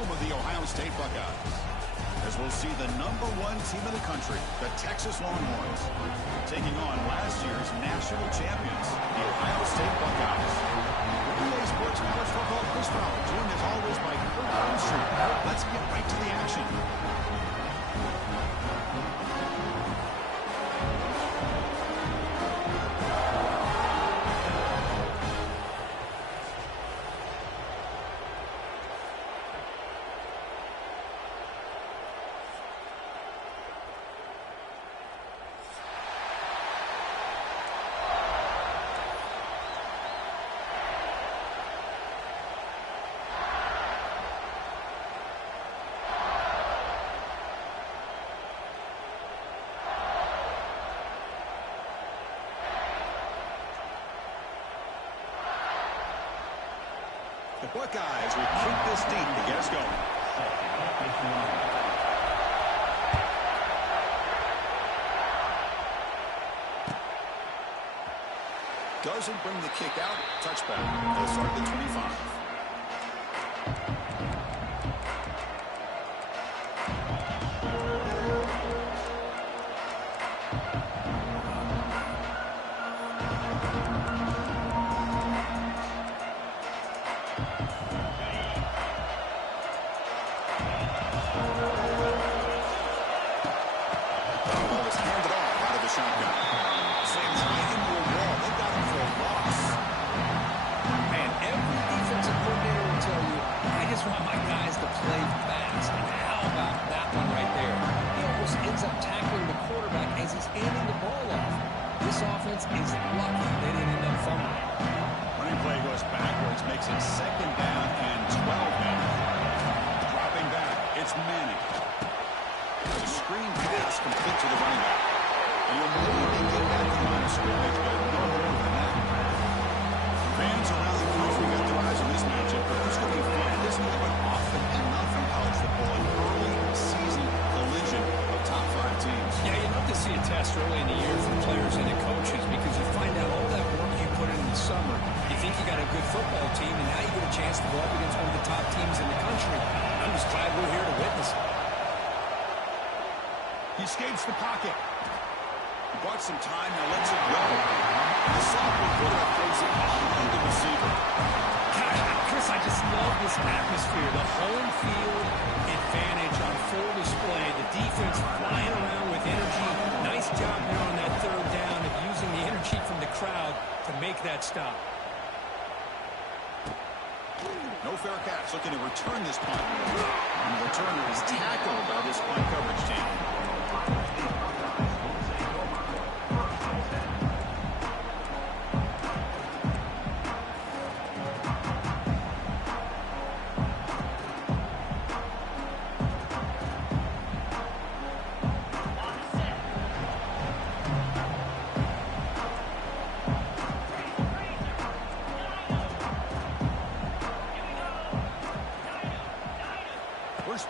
home of the Ohio State Buckeyes. As we'll see the #1 team in the country, the Texas Longhorns, taking on last year's national champions, the Ohio State Buckeyes. Relay Sports College Football Chris Fowler, joined as always by Kurt Armstrong. Let's get right to the action. The Buckeyes will kick this deep to get us going. Doesn't bring the kick out. Touchback. They'll start at the 25. Early in the year from players and the coaches, because you find out all that work you put in the summer. You think you got a good football team, and now you get a chance to go up against one of the top teams in the country. I'm just glad we're here to witness it. He escapes the pocket. He bought some time, now lets it go. The sophomore quarterback throws it behind the receiver. Gosh, Chris, I just love this atmosphere. The home field advantage on full display. The defense flying around with energy. Nice job there on that third down of using the energy from the crowd to make that stop. No fair catch, looking to return this punt. And the returner is tackled by this punt coverage team.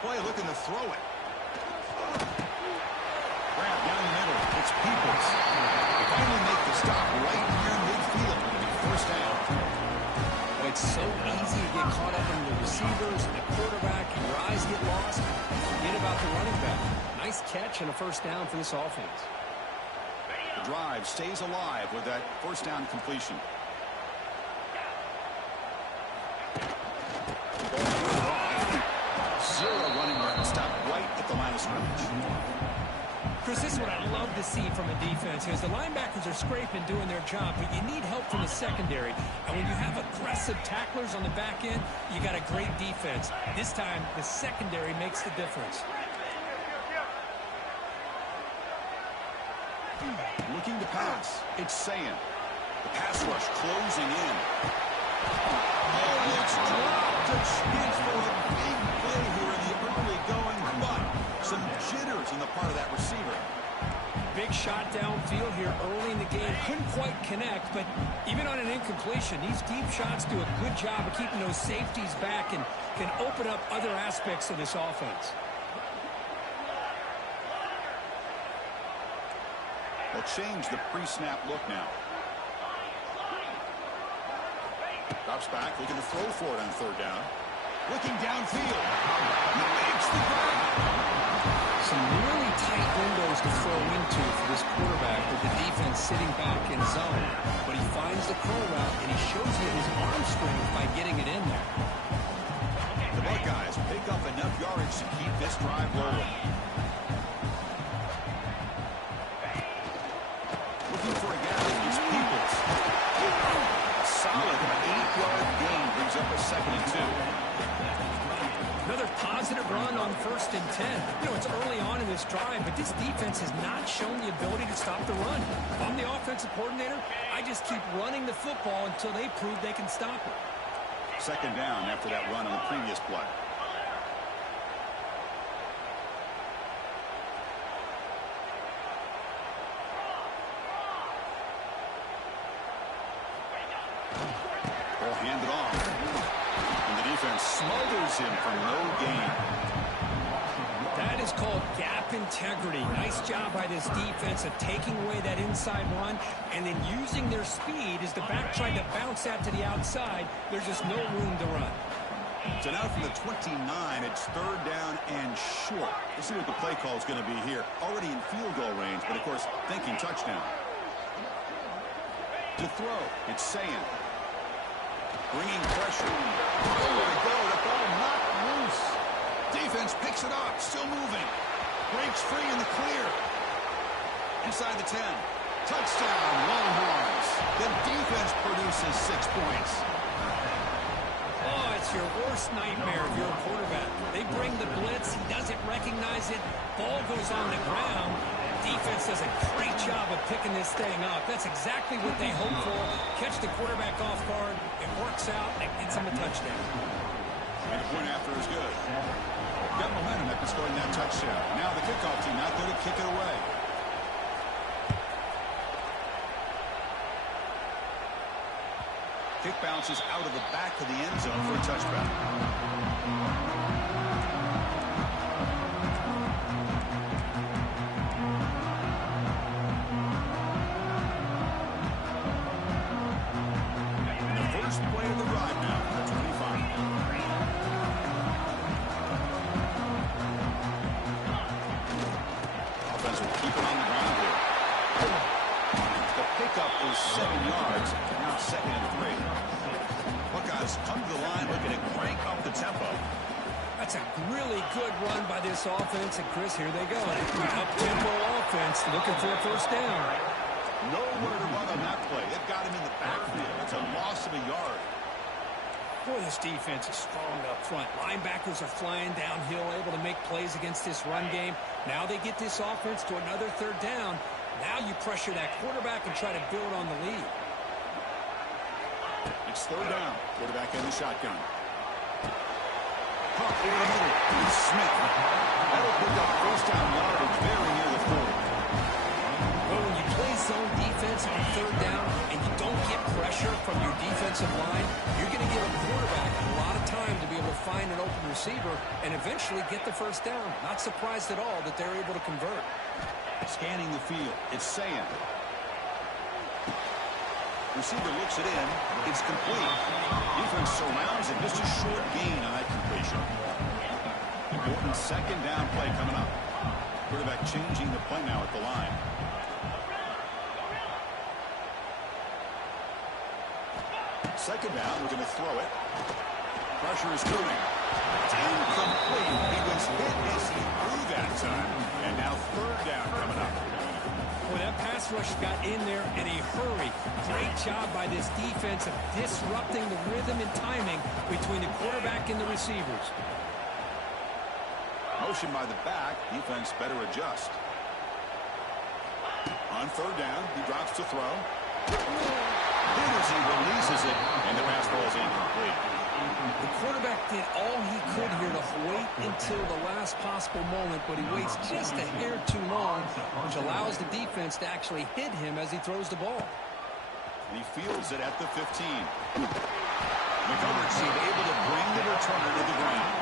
Play looking to throw it. Grab down the middle. It's Peoples. They finally make the stop right near midfield. It'll be first down. Well, it's so easy to get caught up in the receivers and the quarterback, and your eyes get lost. Forget about the running back. Nice catch and a first down for this offense. The drive stays alive with that first down completion. Chris, this is what I love to see from a defense. Is the linebackers are scraping, doing their job, but you need help from the secondary. And when you have aggressive tacklers on the back end, you got a great defense. This time, the secondary makes the difference. Looking to pass. It's Sayan. The pass rush closing in. Oh, it's dropped. A chance for a big play here in the early going, but some jitters on the part of that receiver. Big shot downfield here early in the game. Couldn't quite connect, but even on an incompletion, these deep shots do a good job of keeping those safeties back and can open up other aspects of this offense. They'll change the pre-snap look now. Drops back, looking to throw for it on third down. Looking downfield. to throw into for this quarterback with the defense sitting back in zone. But he finds the curl route, and he shows you his arm strength by getting it in there. The Buckeyes pick up enough yardage to keep this drive rolling. Looking for a gap. It's Peoples. A solid 8-yard gain brings up a 2nd and 2. Another positive run on 1st and 10. You know, it's early on in this drive, but this defense has not shown the ability to stop the run. If I'm the offensive coordinator, I just keep running the football until they prove they can stop it. 2nd down after that run on the previous play. Ball handed off. And the defense smothers him for no gain. That is called gap integrity. Nice job by this defense of taking away that inside run and then using their speed as the back tried to bounce that to the outside. There's just no room to run. So now from the 29, it's 3rd down and short. We'll see what the play call is going to be here. Already in field goal range, but of course, thinking touchdown. To throw, it's Sayan. Bringing pressure. Nowhere to go. The ball knocked loose. Defense picks it up. Still moving. Breaks free in the clear. Inside the 10. Touchdown, Longhorns. The defense produces 6 points. Oh, it's your worst nightmare if you're a quarterback. They bring the blitz. He doesn't recognize it. Ball goes on the ground. Defense does a great job of picking this thing up. That's exactly what they hope for. Catch the quarterback off guard. It works out. It gets them a touchdown. And the point after is good. Got momentum after scoring that touchdown. Now the kickoff team out there to kick it away. Kick bounces out of the back of the end zone for a touchback. Play of the drive now, the 25. Offense will keep it on the ground here. The pickup is 7 yards, now 2nd and 3. Buckeyes come to the line looking to crank up the tempo. That's a really good run by this offense, and Chris, here they go. Up-tempo offense looking for a 1st down. Nowhere to run on that play. It got him in the backfield. It's a loss of a yard. Boy, this defense is strong up front. Linebackers are flying downhill, able to make plays against this run game. Now they get this offense to another 3rd down. Now you pressure that quarterback and try to build on the lead. It's 3rd down. Quarterback in the shotgun. Pump over the middle. It's Smith. That'll pick up 1st down yardage very near the 40. Well, when you play zone defense on 3rd down and you don't get pressure from your defensive line, you're going to give a quarterback a lot of time to be able to find an open receiver and eventually get the 1st down. Not surprised at all that they're able to convert. Scanning the field. It's Sayan. Receiver looks it in. It's complete. Defense surrounds it. Just a short gain on that completion. Important 2nd down play coming up. Quarterback changing the play now at the line. Second down, we're going to throw it. Pressure is coming. It's incomplete. He was hit as he threw that time. And now 3rd down coming up. Boy, that pass rush got in there in a hurry. Great job by this defense of disrupting the rhythm and timing between the quarterback and the receivers. Motion by the back. Defense better adjust. On 3rd down, he drops to throw. Hit as he releases it, and the pass ball is incomplete. The quarterback did all he could here to wait until the last possible moment, but he waits just a hair too long, which allows the defense to actually hit him as he throws the ball. And he fields it at the 15. McCollum seemed able to bring the returner to the ground.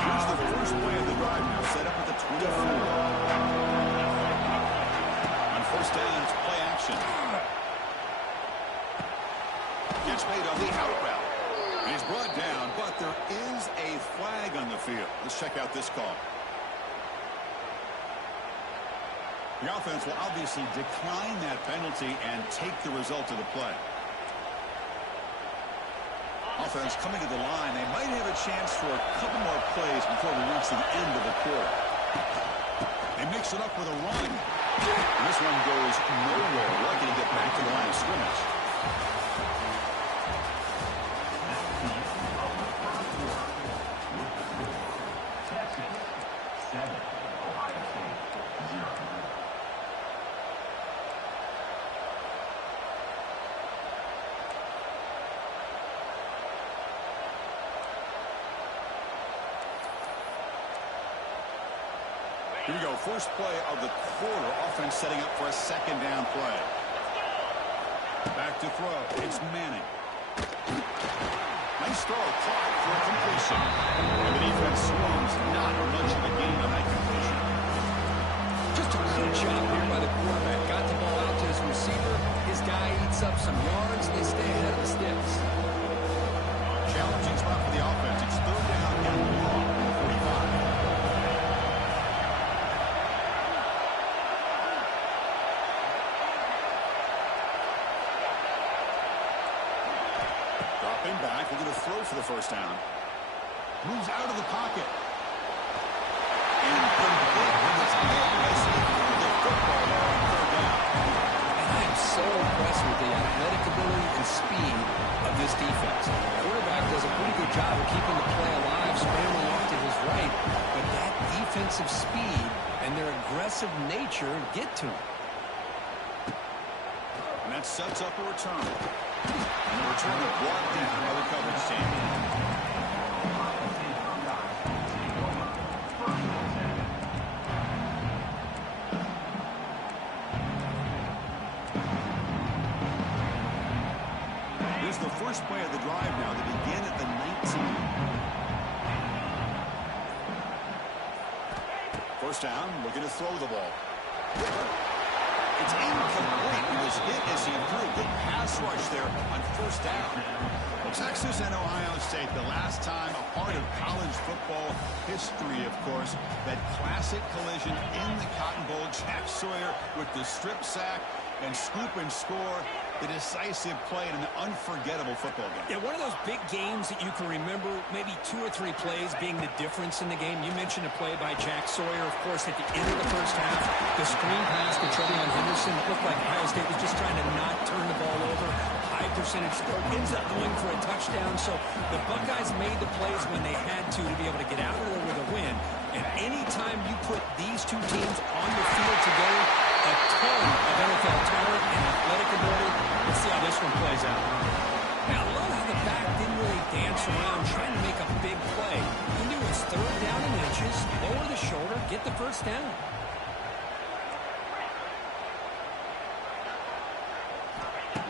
Here's the first play of the drive now, set up at the 24. On 1st down, it's play action. the out route. He's brought down, but there is a flag on the field. Let's check out this call. The offense will obviously decline that penalty and take the result of the play. Offense coming to the line. They might have a chance for a couple more plays before we reach the end of the quarter. They mix it up with a run. And this one goes nowhere. Lucky to get back to the line of scrimmage. Here we go. First play of the quarter. Offense setting up for a second down play. Back to throw. It's Manning. Nice throw. Caught for a completion. And the defense swings. Not much of a gain on that completion. Just a good job here by the quarterback. Got the ball out to his receiver. His guy eats up some yards. They stay ahead of the sticks. Challenging spot for the offense. It's third down and long from the 45. Back, we're going to throw for the first down. Moves out of the pocket. Incomplete with his head as he threw the football on third down. And I am so impressed with the athletic ability and speed of this defense. The quarterback does a pretty good job of keeping the play alive, scrambling off to his right, but that defensive speed and their aggressive nature get to him. And that sets up a return. And the return is brought down by the coverage team. Here's the first play of the drive now. They begin at the 19. First down, looking to throw the ball. It's incomplete. He was hit as he threw. Good pass rush there on first down. Well, Texas and Ohio State, the last time a part of college football history, of course, that classic collision in the Cotton Bowl. Jack Sawyer with the strip sack and scoop and score. The decisive play in an unforgettable football game. Yeah, one of those big games that you can remember, maybe 2 or 3 plays being the difference in the game. You mentioned a play by Jack Sawyer, of course, at the end of the first half. The screen pass to Trevion Henderson. It looked like Ohio State was just trying to not turn the ball over. High percentage score. Ends up going for a touchdown. So the Buckeyes made the plays when they had to be able to get out of there with a win. And anytime you put these two teams on the field together, a ton of NFL talent and athletic ability. Let's see how this one plays out. Now, I love how the back didn't really dance around trying to make a big play. He knew it's third down in inches, lower the shoulder, get the first down.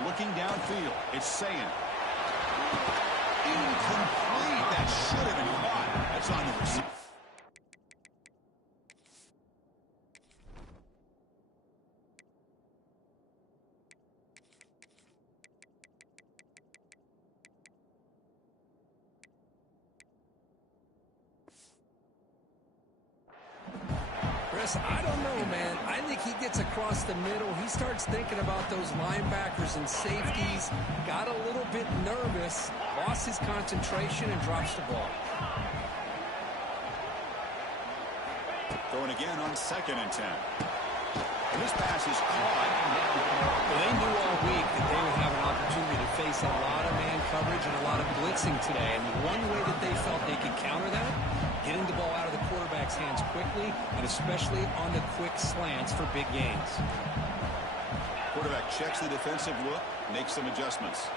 Looking downfield, it's Sayin. Incomplete. That should have been caught. That's on the receiver. I don't know, man. I think he gets across the middle. He starts thinking about those linebackers and safeties. Got a little bit nervous, lost his concentration, and drops the ball. Throwing again on 2nd and 10. And this pass is caught. Well, they knew all week that they would have an opportunity to face a lot of man coverage and a lot of blitzing today. And the one way that they felt they could counter that, getting the ball out of the quarterback's hands quickly, and especially on the quick slants for big gains. Quarterback checks the defensive look, makes some adjustments.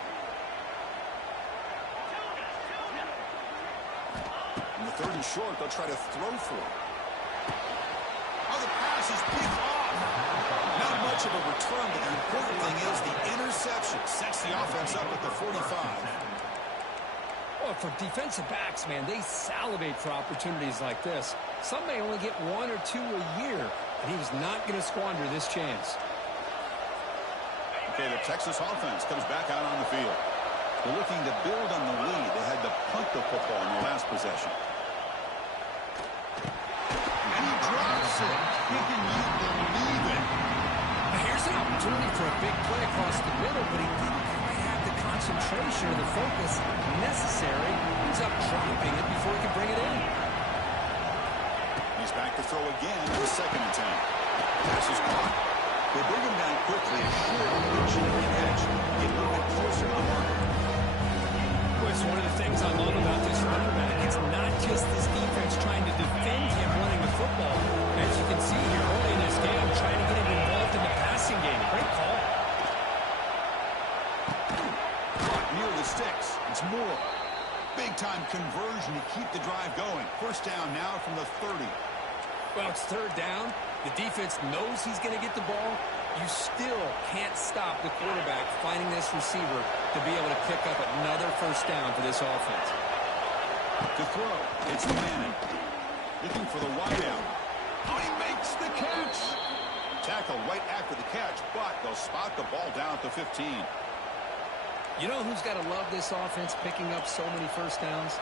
On the 3rd and short, they'll try to throw for it. Oh, the pass is picked off. Not much of a return, but the important thing is the interception sets the offense up at the 45. Well, for defensive backs, man, they salivate for opportunities like this. Some may only get 1 or 2 a year, and he was not going to squander this chance. Okay, the Texas offense comes back out on the field. They're looking to build on the lead. They had to punt the football in the last possession. And he drops it. Can you believe it? Here's an opportunity for a big play across the middle, but he didn't quite have the concentration or the focus necessary. He's up dropping it before he can bring it in. He's back to throw again on the 2nd and 10. Pass is caught. They bring him down quickly. A short, legitimate edge. Get a little bit closer to the marker. Well, it's one of the things I love about this running back. It's not just this defense trying to defend him running the football. As you can see here early in this game, trying to get him involved in the passing game. Great call. Caught near the sticks. It's Moore. Big-time conversion to keep the drive going. First down now from the 30. Well, it's 3rd down. The defense knows he's going to get the ball. You still can't stop the quarterback finding this receiver to be able to pick up another first down for this offense. To throw, it's Manning. Looking for the wideout. Oh, he makes the catch. Tackle right after the catch, but they'll spot the ball down at the 15. You know who's got to love this offense picking up so many first downs?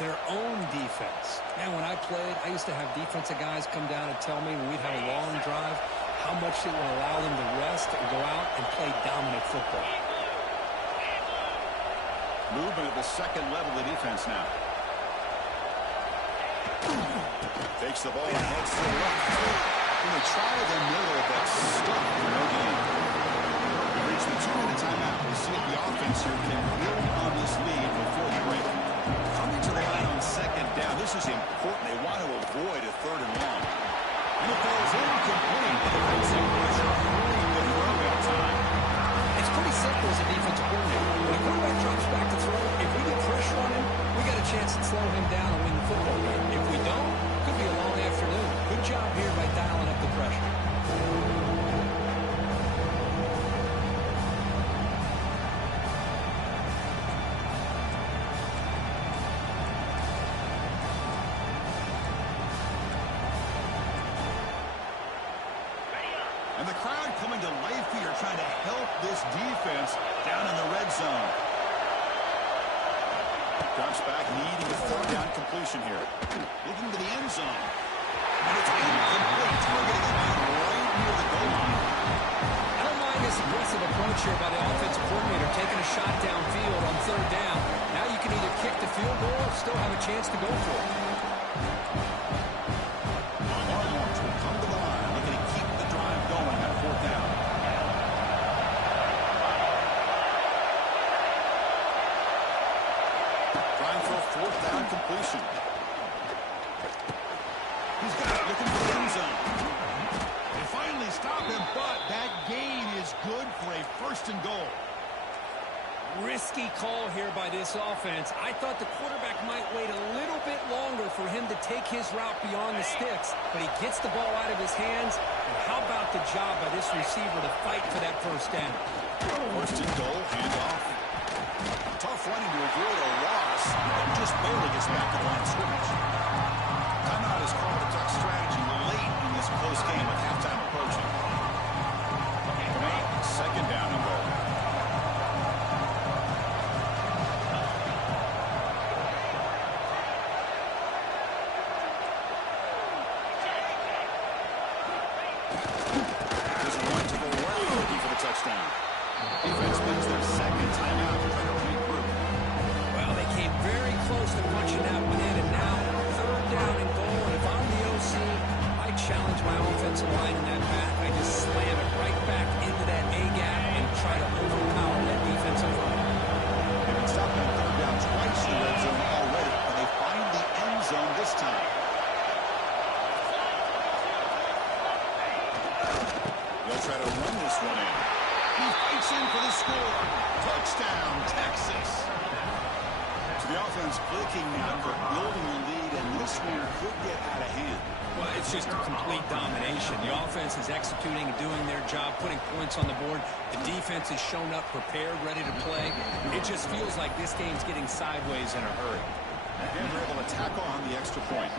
Their own defense. Man, when I played, I used to have defensive guys come down and tell me when we'd have a long drive how much it would allow them to rest and go out and play dominant football. Movement at the 2nd level of defense now. Takes the ball and heads to the left. Going to try the middle, but stuck for no gain. We reach the 2-minute timeout. We'll see if the offense here can build on this lead before the break. Coming to the line on 2nd down. This is important. They want to avoid a 3rd and long. And it goes incomplete. Defensive pressure. Really good throwing time. It's pretty simple as a defensive coordinator. When a quarterback drops back to throw, if we get pressure on him, we got a chance to slow him down and win the football game. If we don't, it could be a long afternoon. Good job here by dialing up the pressure. And the crowd coming to life here, trying to help this defense down in the red zone. Drops back, needing a 3rd down completion here. Looking to the end zone. And it's incomplete. Targeting the line right near the goal line. I don't mind this aggressive approach here by the offensive coordinator, taking a shot downfield on 3rd down. Now you can either kick the field goal or still have a chance to go for it. Longhorns will come to the line, looking to keep the drive going at 4th down. Trying for a 4th down completion. He's got it, looking for the end zone. They finally stop him, but that gain is good for a 1st and goal. Risky call here by this offense. I thought the quarterback might wait a little bit longer for him to take his route beyond the sticks, but he gets the ball out of his hands. And how about the job by this receiver to fight for that 1st down? 1st and goal, handoff. Tough running to avoid a loss, and just barely gets back to the line of scrimmage. Timeout is called to talk strategy late in this close game with halftime approaching. From 2nd down and goal. Just one to the right, looking for the touchdown. Defense wins their 2nd timeout to try to regroup. Well, they came very close to punching that one in, and now 3rd down and goal. And if I'm the OC, I challenge my offensive line in that back. I just slam it right back into that A-gap and try to overpower that defensive line. They've been stopped on 3rd down twice in the red zone already, and they find the end zone this time. They'll try to run this one in. He fights in for the score. Touchdown, Texas. So the offense clicking now for building the lead, and this one could get out of hand. Well, it's just a complete domination. The offense is executing and doing their job, putting points on the board. The defense has shown up, prepared, ready to play. It just feels like this game's getting sideways in a hurry. Again, they're able to tackle on the extra point.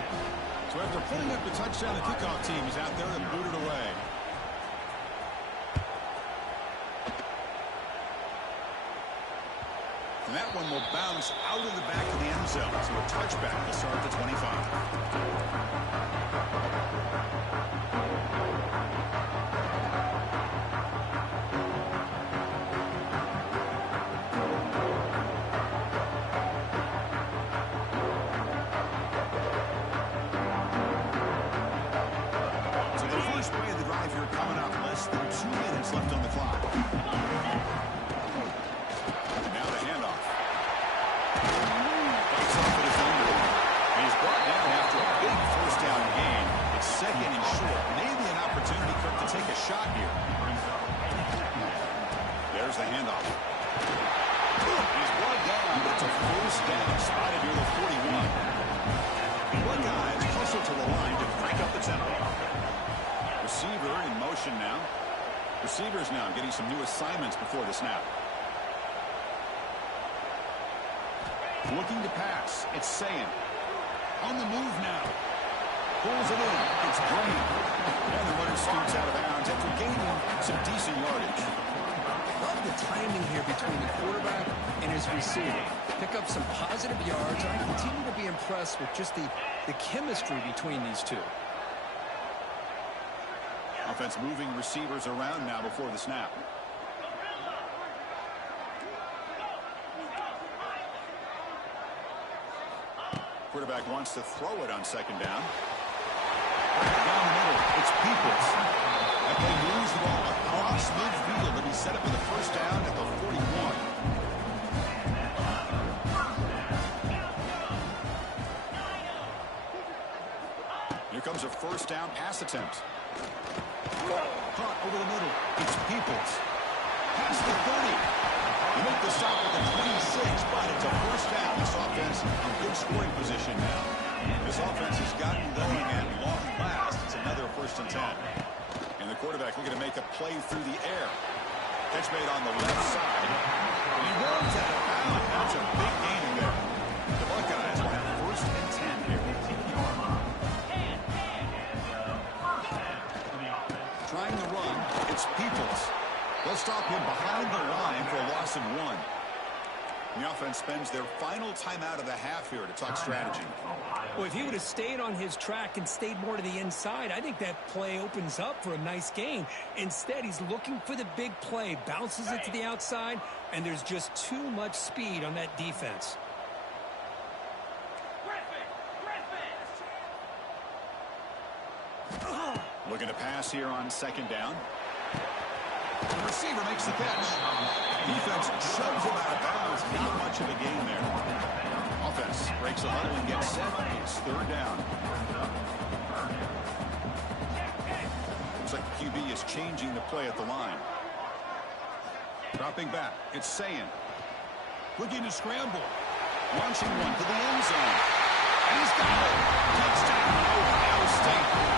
So after putting up the touchdown, the kickoff team is out there and booted away. And that one will bounce out of the back of the end zone. So a touchback will start at the 25. Left on the clock. And now the handoff. Fights off at his own goal. And he's brought down after a big first down gain. It's second and short. Maybe an opportunity, Kirk, to take a shot here. There's the handoff. He's brought down, but it's a first down. Spotted near the 41. Buckeyes hustle to the line to crank up the tempo. Receiver in motion now. Receivers now getting some new assignments before the snap. Looking to pass. It's Sayin. On the move now. Pulls it in. It's Green. And the runner scoots out of bounds after gaining some decent yardage. Love the timing here between the quarterback and his receiver. Pick up some positive yards. I continue to be impressed with just the chemistry between these two. Offense moving receivers around now before the snap. Quarterback wants to throw it on second down. Down the middle, it's Peoples. That play moves the ball across midfield to be set up for the first down at the 41. Here comes a first down pass attempt. Caught over the middle. It's Peoples. Past the 30. They make the stop at the 26, but it's a first down. This offense in good scoring position now. This offense has gotten going at long last. It's another first and 10. And the quarterback looking to make a play through the air. Catch made on the left side. He runs out of bounds. That's a big gain there. The Buckeyes will have first and 10 here. Trying to run, it's Peoples. They'll stop him behind the line for a loss of 1. And the offense spends their final timeout of the half here to talk strategy. Well, if he would have stayed on his track and stayed more to the inside, I think that play opens up for a nice gain. Instead, he's looking for the big play, bounces it to the outside, and there's just too much speed on that defense. Looking to pass here on second down. The receiver makes the catch. Defense shoves him out of bounds. Not much of a gain there. Offense breaks the huddle and gets set. It's third down. Looks like the QB is changing the play at the line. Dropping back. It's Sayin. Looking to scramble. Launching one to the end zone. And he's got it. Touchdown, Ohio State.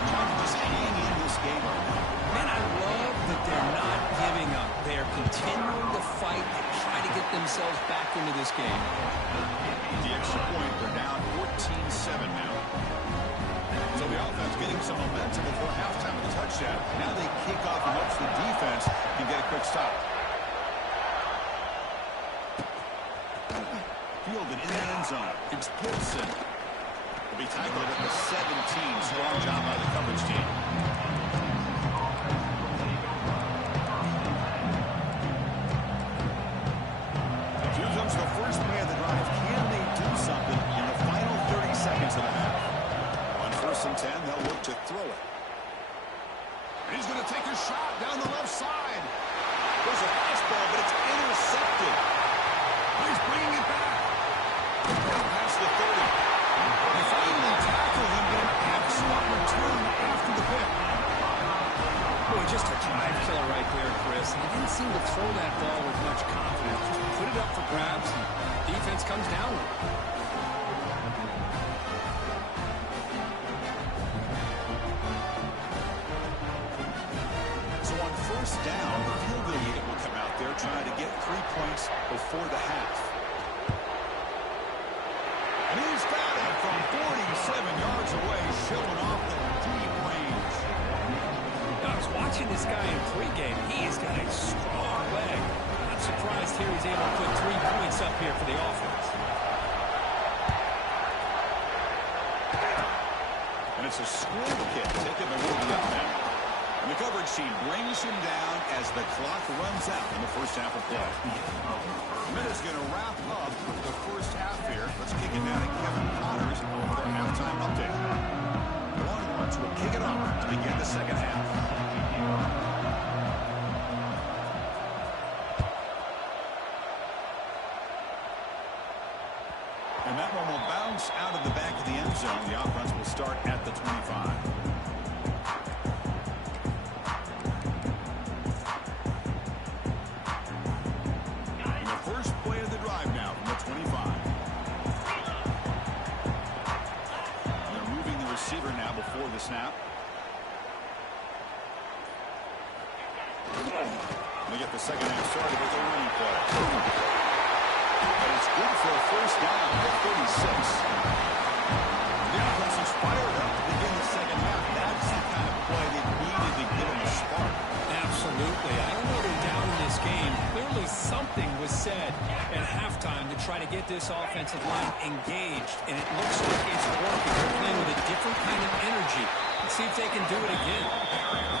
Trying to just hang in this game right now. Man, I love that they're not giving up. They're continuing to fight and try to get themselves back into this game. The extra point, they're down 14-7 now. So the offense getting some momentum before halftime with a touchdown. Now they kick off and hopes the defense can get a quick stop. Fielded in the end zone. It's Gibson. Will be tackled at the 17. Strong job by the coverage team. Here comes the first play of the drive. Can they do something in the final 30 seconds of the half? On first and 10, they'll look to throw it. And he's going to take a shot down the left side. There's a fastball, but it's intercepted. He's bringing it back. Past the 30. They finally tackle him, but an excellent return after the pick. Boy, just a drive killer right there, Chris. He didn't seem to throw that ball with much confidence. Just put it up for grabs, and defense comes down with it. So on first down, the field goal unit will come out there trying to get 3 points before the half. And he's got it from 47 yards away, showing off the deep range. I was watching this guy in pregame. He's got a strong leg. here, he's able to put 3 points up here for the offense. And it's a squib kick taken by one of the up men. And the coverage team brings him down as the clock runs out in the first half of play. Minute's going to wrap up the first half here. Let's kick it down to Kevin Connors for our halftime update. The Longhorns will kick it off to begin the second half. And that one will bounce out of the back of the end zone. The offense will start at the 25. And the first play of the drive now from the 25. And they're moving the receiver now before the snap. And they get the second half started with a running play. And it's good for a first down at 36. The offense is fired up to begin the second half. That's the kind of play they needed to give them a spark. Absolutely. I don't know they're down in this game. Clearly something was said at halftime to try to get this offensive line engaged, and it looks like it's working. They're playing with a different kind of energy. Let's see if they can do it again.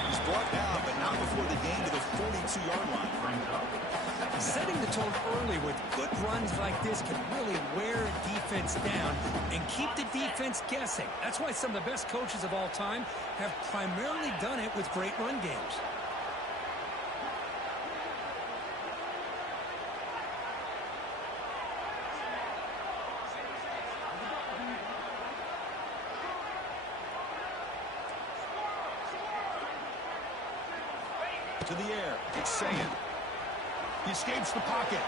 He's brought down, but not before the gain to the 42-yard line. Setting the tone early with good runs like this can really wear a defense down and keep the defense guessing. That's why some of the best coaches of all time have primarily done it with great run games. To the air, it's saying. He escapes the pocket.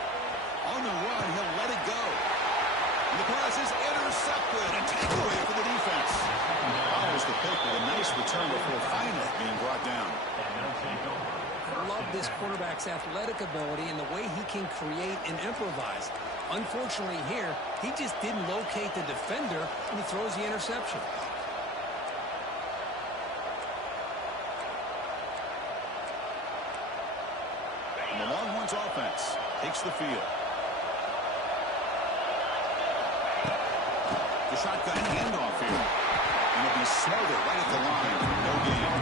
On the run, he'll let it go. And the pass is intercepted. A takeaway for the defense. Follows the pick with a nice return before finally being brought down. I love this quarterback's athletic ability and the way he can create and improvise. Unfortunately here, he just didn't locate the defender and he throws the interception. The Longhorns offense takes the field. The shotgun handoff here. And it'll be smothered right at the line for no gain.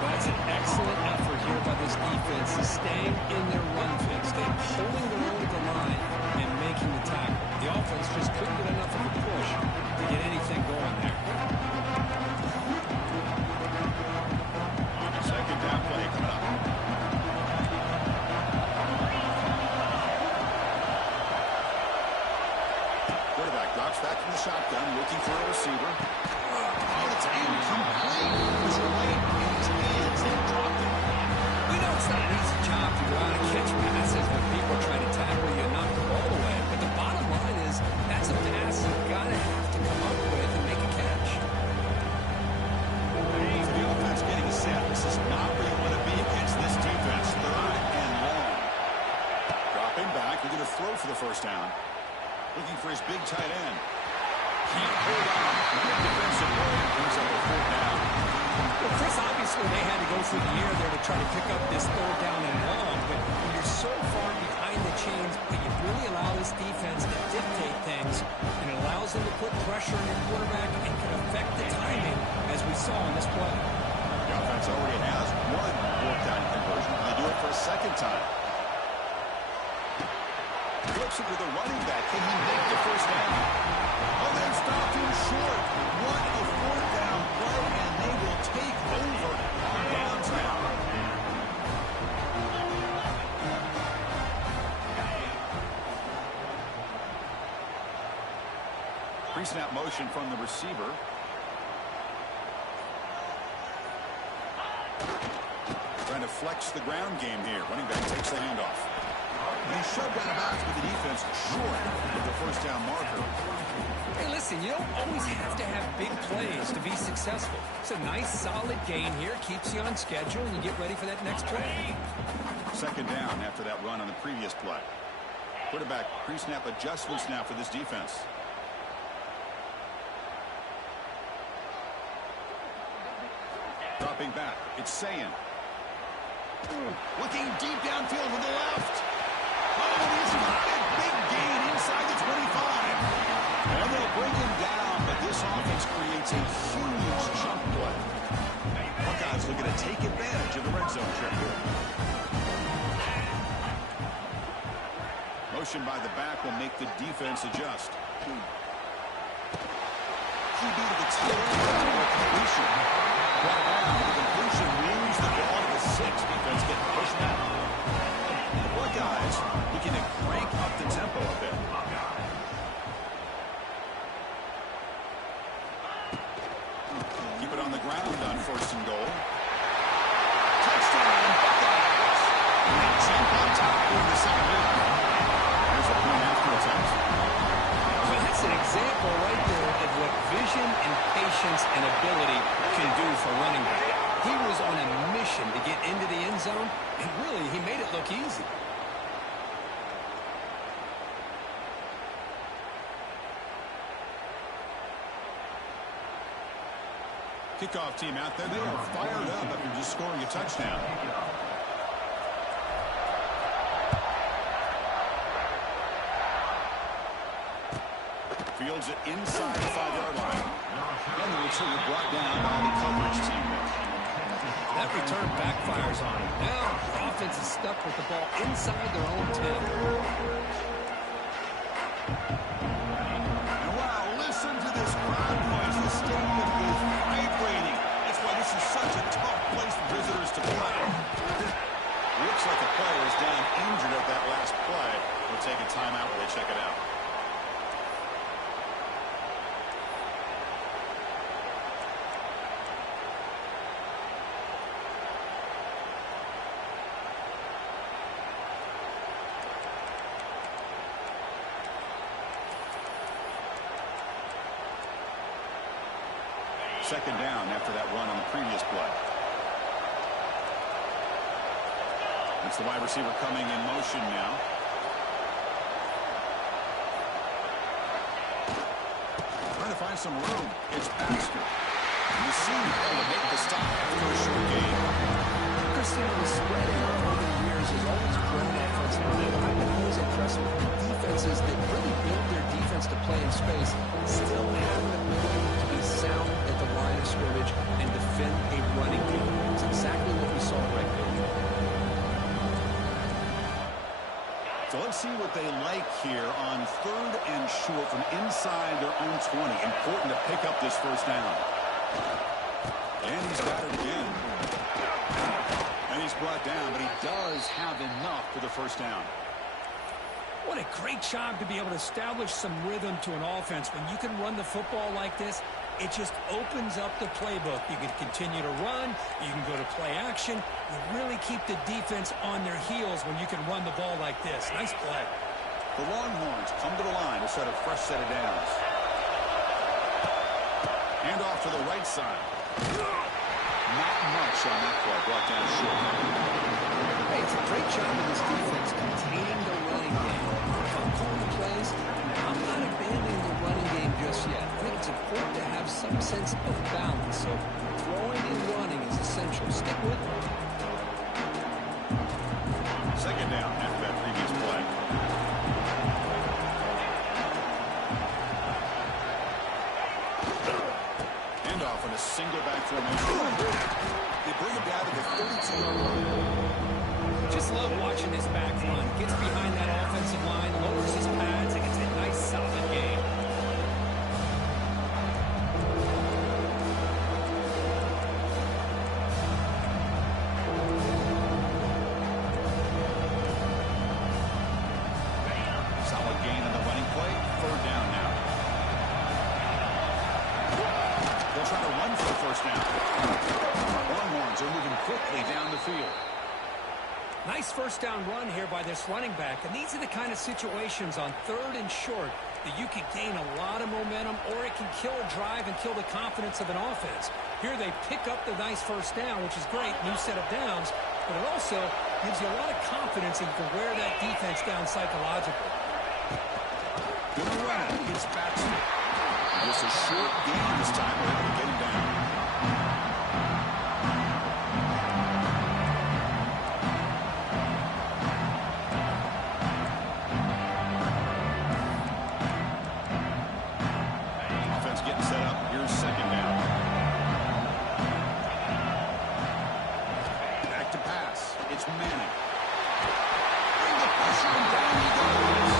That's an excellent effort here by this defense, staying in their run fix. They're pulling their own at the line and making the tackle. The offense just couldn't get enough of a push to get anything going there. Second down play coming up. Back from the shotgun, looking for a receiver. Oh, it's incomplete. It was right in his hands. They dropped it. We know it's not an easy job to go out and catch passes when people are trying to tackle you and knock the ball away. But the bottom line is that's a pass you've got to have to come up with and make a catch. So the offense getting set. This is not where you want to be against this defense. Third and long. Dropping back. We're going to throw for the first down. Looking for his big tight end. Can't hold on. Good defensive play. Brings up a fourth down. Well, Chris, obviously they had to go through the air there to try to pick up this third down and long, but when you're so far behind the chains, but you really allow this defense to dictate things, and it allows them to put pressure on your quarterback and can affect the timing, as we saw in this play. The offense already has one fourth down conversion. They do it for a second time. Flips it with a running back. Can he make the first down? Oh, they've stopped him short. What a fourth down play, and they will take over on downs now. Pre-snap motion from the receiver. Trying to flex the ground game here. Running back takes the handoff. And he shoved out of bounds with the defense short of the first down marker. Hey, listen, you don't always have to have big plays to be successful. It's a nice, solid gain here. Keeps you on schedule, and you get ready for that next play. Second down after that run on the previous play. Quarterback pre-snap adjustments now for this defense. Dropping back. It's Sayin. Looking deep downfield with the left. Oh, and he's got it. Big gain inside the 25. And they'll bring him down, but this offense creates a huge chunk play. Buckeyes looking to take advantage of the red zone trip here. Motion by the back will make the defense adjust. QB to the tail end of completion. Brought down. The completion moves the ball to the 6. Defense getting pushed back. The Buckeyes looking to crank up the tempo a bit. Keep it on the ground on 1st and goal. Touchdown, Buckeyes. They jump on top during the second half. There's a point after attempt. So that's an example right there of what vision and patience and ability can do for running back. He was on a mission to get into the end zone, and really, he made it look easy. Kickoff team out there. They are fired up after just scoring a touchdown. Fields it inside the 5-yard line. And the return brought down by the coverage team. That return backfires on him. Now, the offense is stuck with the ball inside their own 10. And wow, listen to this crowd noise. The stadium is vibrating. That's why this is such a tough place for visitors to play. Looks like the player is down injured at that last play. We'll take a timeout while they check it out. Second down after that run on the previous play. It's the wide receiver coming in motion now. Trying to find some room. It's Baxter. You see him able to make the stop after a short gain. Christian was spreading over the years has always grown offensively. I've been always impressed with the defenses that really build their defense to play in space, still have the ability to be sound at the line of scrimmage and defend a running game. It's exactly what we saw right there. So let's see what they like here on 3rd and short from inside their own 20. Important to pick up this first down. And he's got it again. And he's brought down, but he does have enough for the first down. What a great job to be able to establish some rhythm to an offense. When you can run the football like this, it just opens up the playbook. You can continue to run. You can go to play action. You really keep the defense on their heels when you can run the ball like this. Nice play. The Longhorns come to the line to set a fresh set of downs. Hand off to the right side. Not much on that play. Brought down short. Hey, it's a great job of this defense containing the running game. Calling the plays. I'm not abandoning the running game just yet. I think it's important to have some sense of balance. So throwing and running is essential. Stick with it. Second down after that previous play. Handoff on a single back formation. They bring him down to the 32-yard line. Just love watching this back run. Gets behind that offensive line, lowers his pads, and gets a nice solid gain. Solid gain on the running play. 3rd down now. They'll try to run for the first down. Longhorns are moving quickly down the field. Nice first down run here by this running back. And these are the kind of situations on 3rd and short that you can gain a lot of momentum, or it can kill a drive and kill the confidence of an offense. Here they pick up the nice first down, which is great, new set of downs, but it also gives you a lot of confidence and you can wear that defense down psychologically. Gonna run it. It's Baxter. Just a short gain this time. We're able to get him down. Manning. Bring the pressure and down he goes.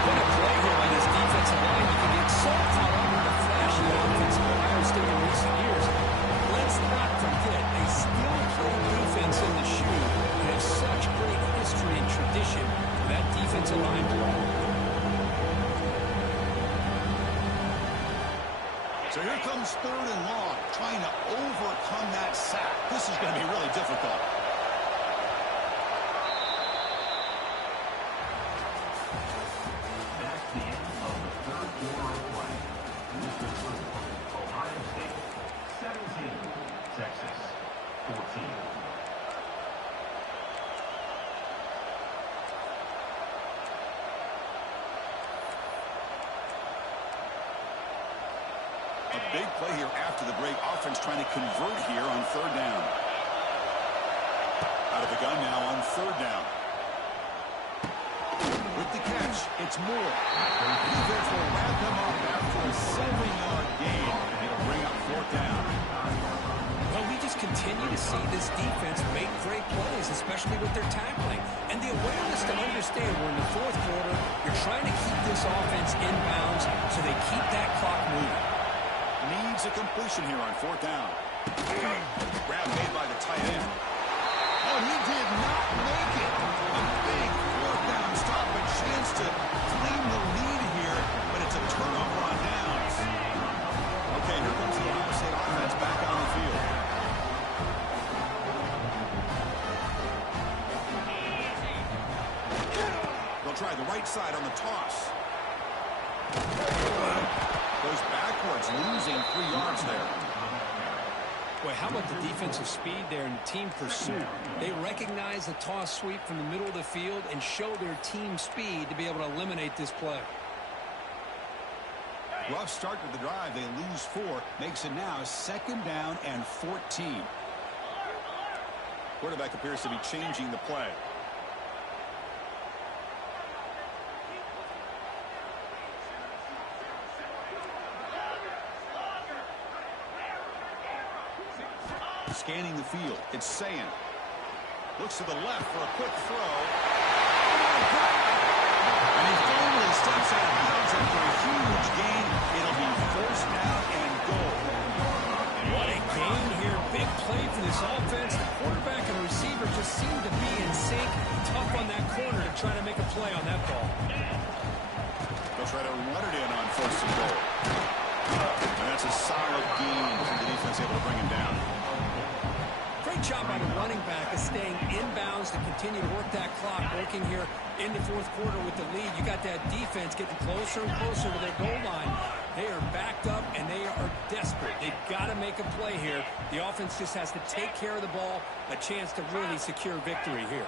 What a play here by this defensive line. You can get so caught up in the flashy offense of Ohio State in recent years. Let's not forget, they still play defense in the shoe and have such great history and tradition for that defensive line play. So here comes 3rd and long, trying to overcome that sack. This is going to be really difficult. That's the end of the 3rd quarter of play. This is Ohio State 17, Texas 14. A big play here after the break. Offense trying to convert here on 3rd down. Out of the gun now on 3rd down. With the catch, it's Moore. Defense will wrap him up after a 7-yard gain. It'll bring up 4th down. Well, we just continue to see this defense make great plays, especially with their tackling. And the awareness to understand we're in the 4th quarter, you're trying to keep this offense in bounds so they keep that clock moving. Needs a completion here on 4th down. Grab made by the tight end. Oh, he did not make it. A big 4th down stop, a chance to claim the lead here, but it's a turnover on downs. Okay, here comes the Ohio State offense back on the field. They'll try the right side on the toss. Goes backwards, losing 3 yards there. Boy, how about the defensive speed there and team pursuit? They recognize the toss sweep from the middle of the field and show their team speed to be able to eliminate this play. Rough start to the drive. They lose 4. Makes it now 2nd down and 14. Quarterback appears to be changing the play. Scanning the field. It's Sayin. Looks to the left for a quick throw. And he finally steps out of bounds after a huge gain. It'll be 1st down and goal. What a gain here. Big play for this offense. The quarterback and receiver just seem to be in sync. Tough on that corner to try to make a play on that ball. They'll try to run it in on 1st and goal. And that's a solid gain for the defense able to bring him down. Great job by the running back of staying inbounds to continue to work that clock, working here in the 4th quarter with the lead. You got that defense getting closer and closer to their goal line. They are backed up, and they are desperate. They've got to make a play here. The offense just has to take care of the ball, a chance to really secure victory here.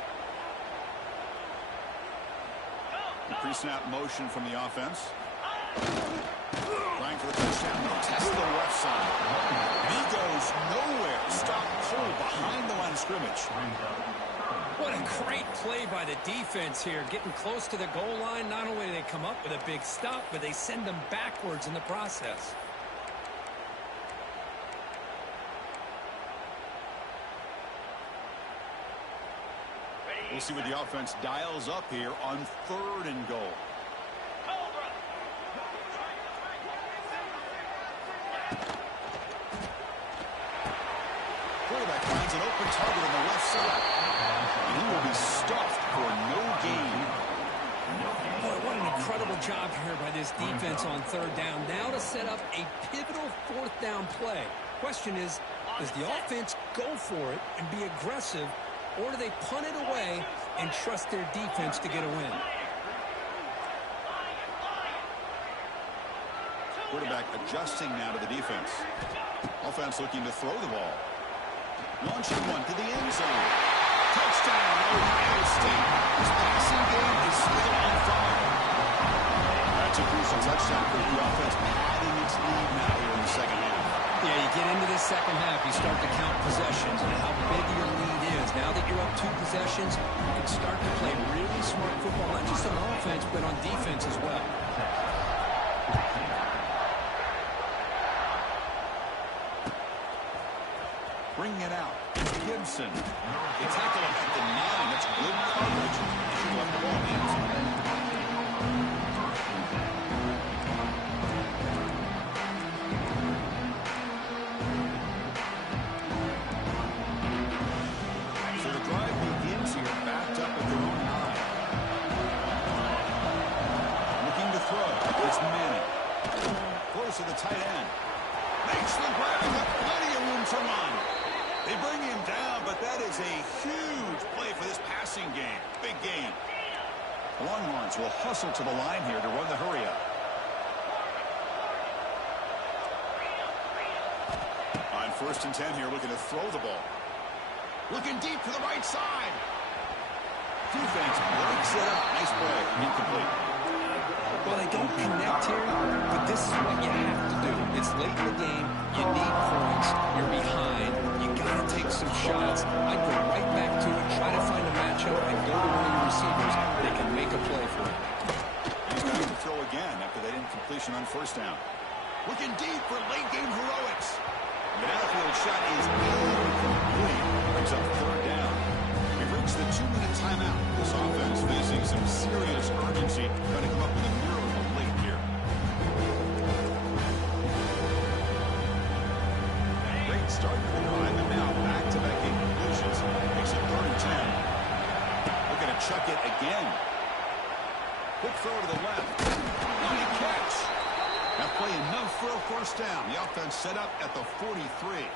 The pre-snap motion from the offense. Trying for the touchdown. Test the left side. He goes nowhere. Stop cold behind the line of scrimmage. What a great play by the defense here. Getting close to the goal line. Not only do they come up with a big stop, but they send them backwards in the process. We'll see what the offense dials up here on 3rd and goal. Quarterback finds an open target on the left side. And he will be stuffed for no gain. Boy, what an incredible job here by this defense on 3rd down. Now to set up a pivotal 4th down play. Question is, does the offense go for it and be aggressive, or do they punt it away and trust their defense to get a win? Quarterback adjusting now to the defense. Offense looking to throw the ball. Launching one to the end zone. Touchdown, Ohio State. This passing game is still on fire. That's a crucial touchdown for the offense, adding its lead now here in the 2nd half. Yeah, you get into this 2nd half, you start to count possessions and how big your lead is. Now that you're up 2 possessions, you can start to play really smart football, not just on offense, but on defense as well. Bringing it out. Gibson. They tackle him at the 9. That's good coverage. They should let the ball in. So the drive begins here, backed up at their own 9. Looking to throw. It's Manning. Close to the tight end. Makes the grab. Plenty of room to run. They bring him down, but that is a huge play for this passing game. Big game. The Longhorns will hustle to the line here to run the hurry up. On 1st and 10 here, looking to throw the ball. Looking deep to the right side. Defense breaks it up. Nice play. Incomplete. Well, they don't connect here, but this is what you have to do. It's late in the game. You need points. You're behind. You got to take some shots. I'd go right back to it, try to find a matchup, and go to one of your receivers that can make a play for it. He's going to throw again after that incompletion on 1st down. Looking deep for late-game heroics. The outfield shot is incomplete. Brings up 3rd down. We've reached the 2-minute timeout. This offense facing some serious urgency. Trying to come up with a miracle late here. Great start to the drive, and now back-to-back incompletions. Makes it 3rd and 10. Looking to chuck it again. Quick throw to the left. Good catch. That play enough for a 1st down. The offense set up at the 43.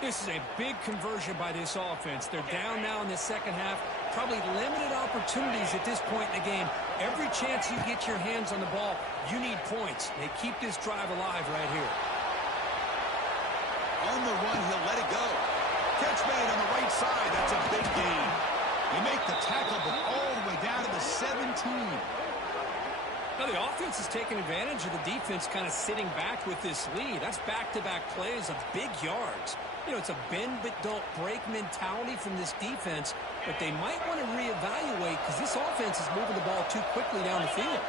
This is a big conversion by this offense. They're down now in the second half. Probably limited opportunities at this point in the game. Every chance you get your hands on the ball, you need points. They keep this drive alive right here. On the run, he'll let it go. Catch made on the right side. That's a big gain. They make the tackle, but all the way down to the 17. Now the offense is taking advantage of the defense kind of sitting back with this lead. That's back-to-back plays of big yards. You know, it's a bend but don't break mentality from this defense, but they might want to reevaluate because this offense is moving the ball too quickly down the field.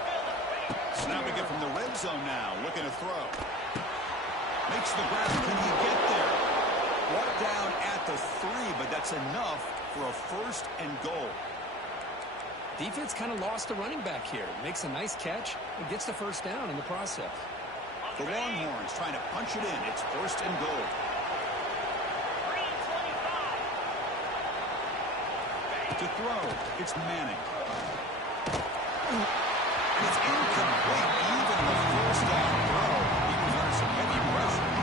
Snapping it from the red zone now, looking to throw. Makes the grab. Can he get there? Brought down at the 3, but that's enough for a 1st and goal. Defense kind of lost the running back here. Makes a nice catch and gets the 1st down in the process. The Longhorns trying to punch it in. It's 1st and goal. To throw, it's Manning. And it's incomplete. Even the 1st down throw, he was under some heavy pressure.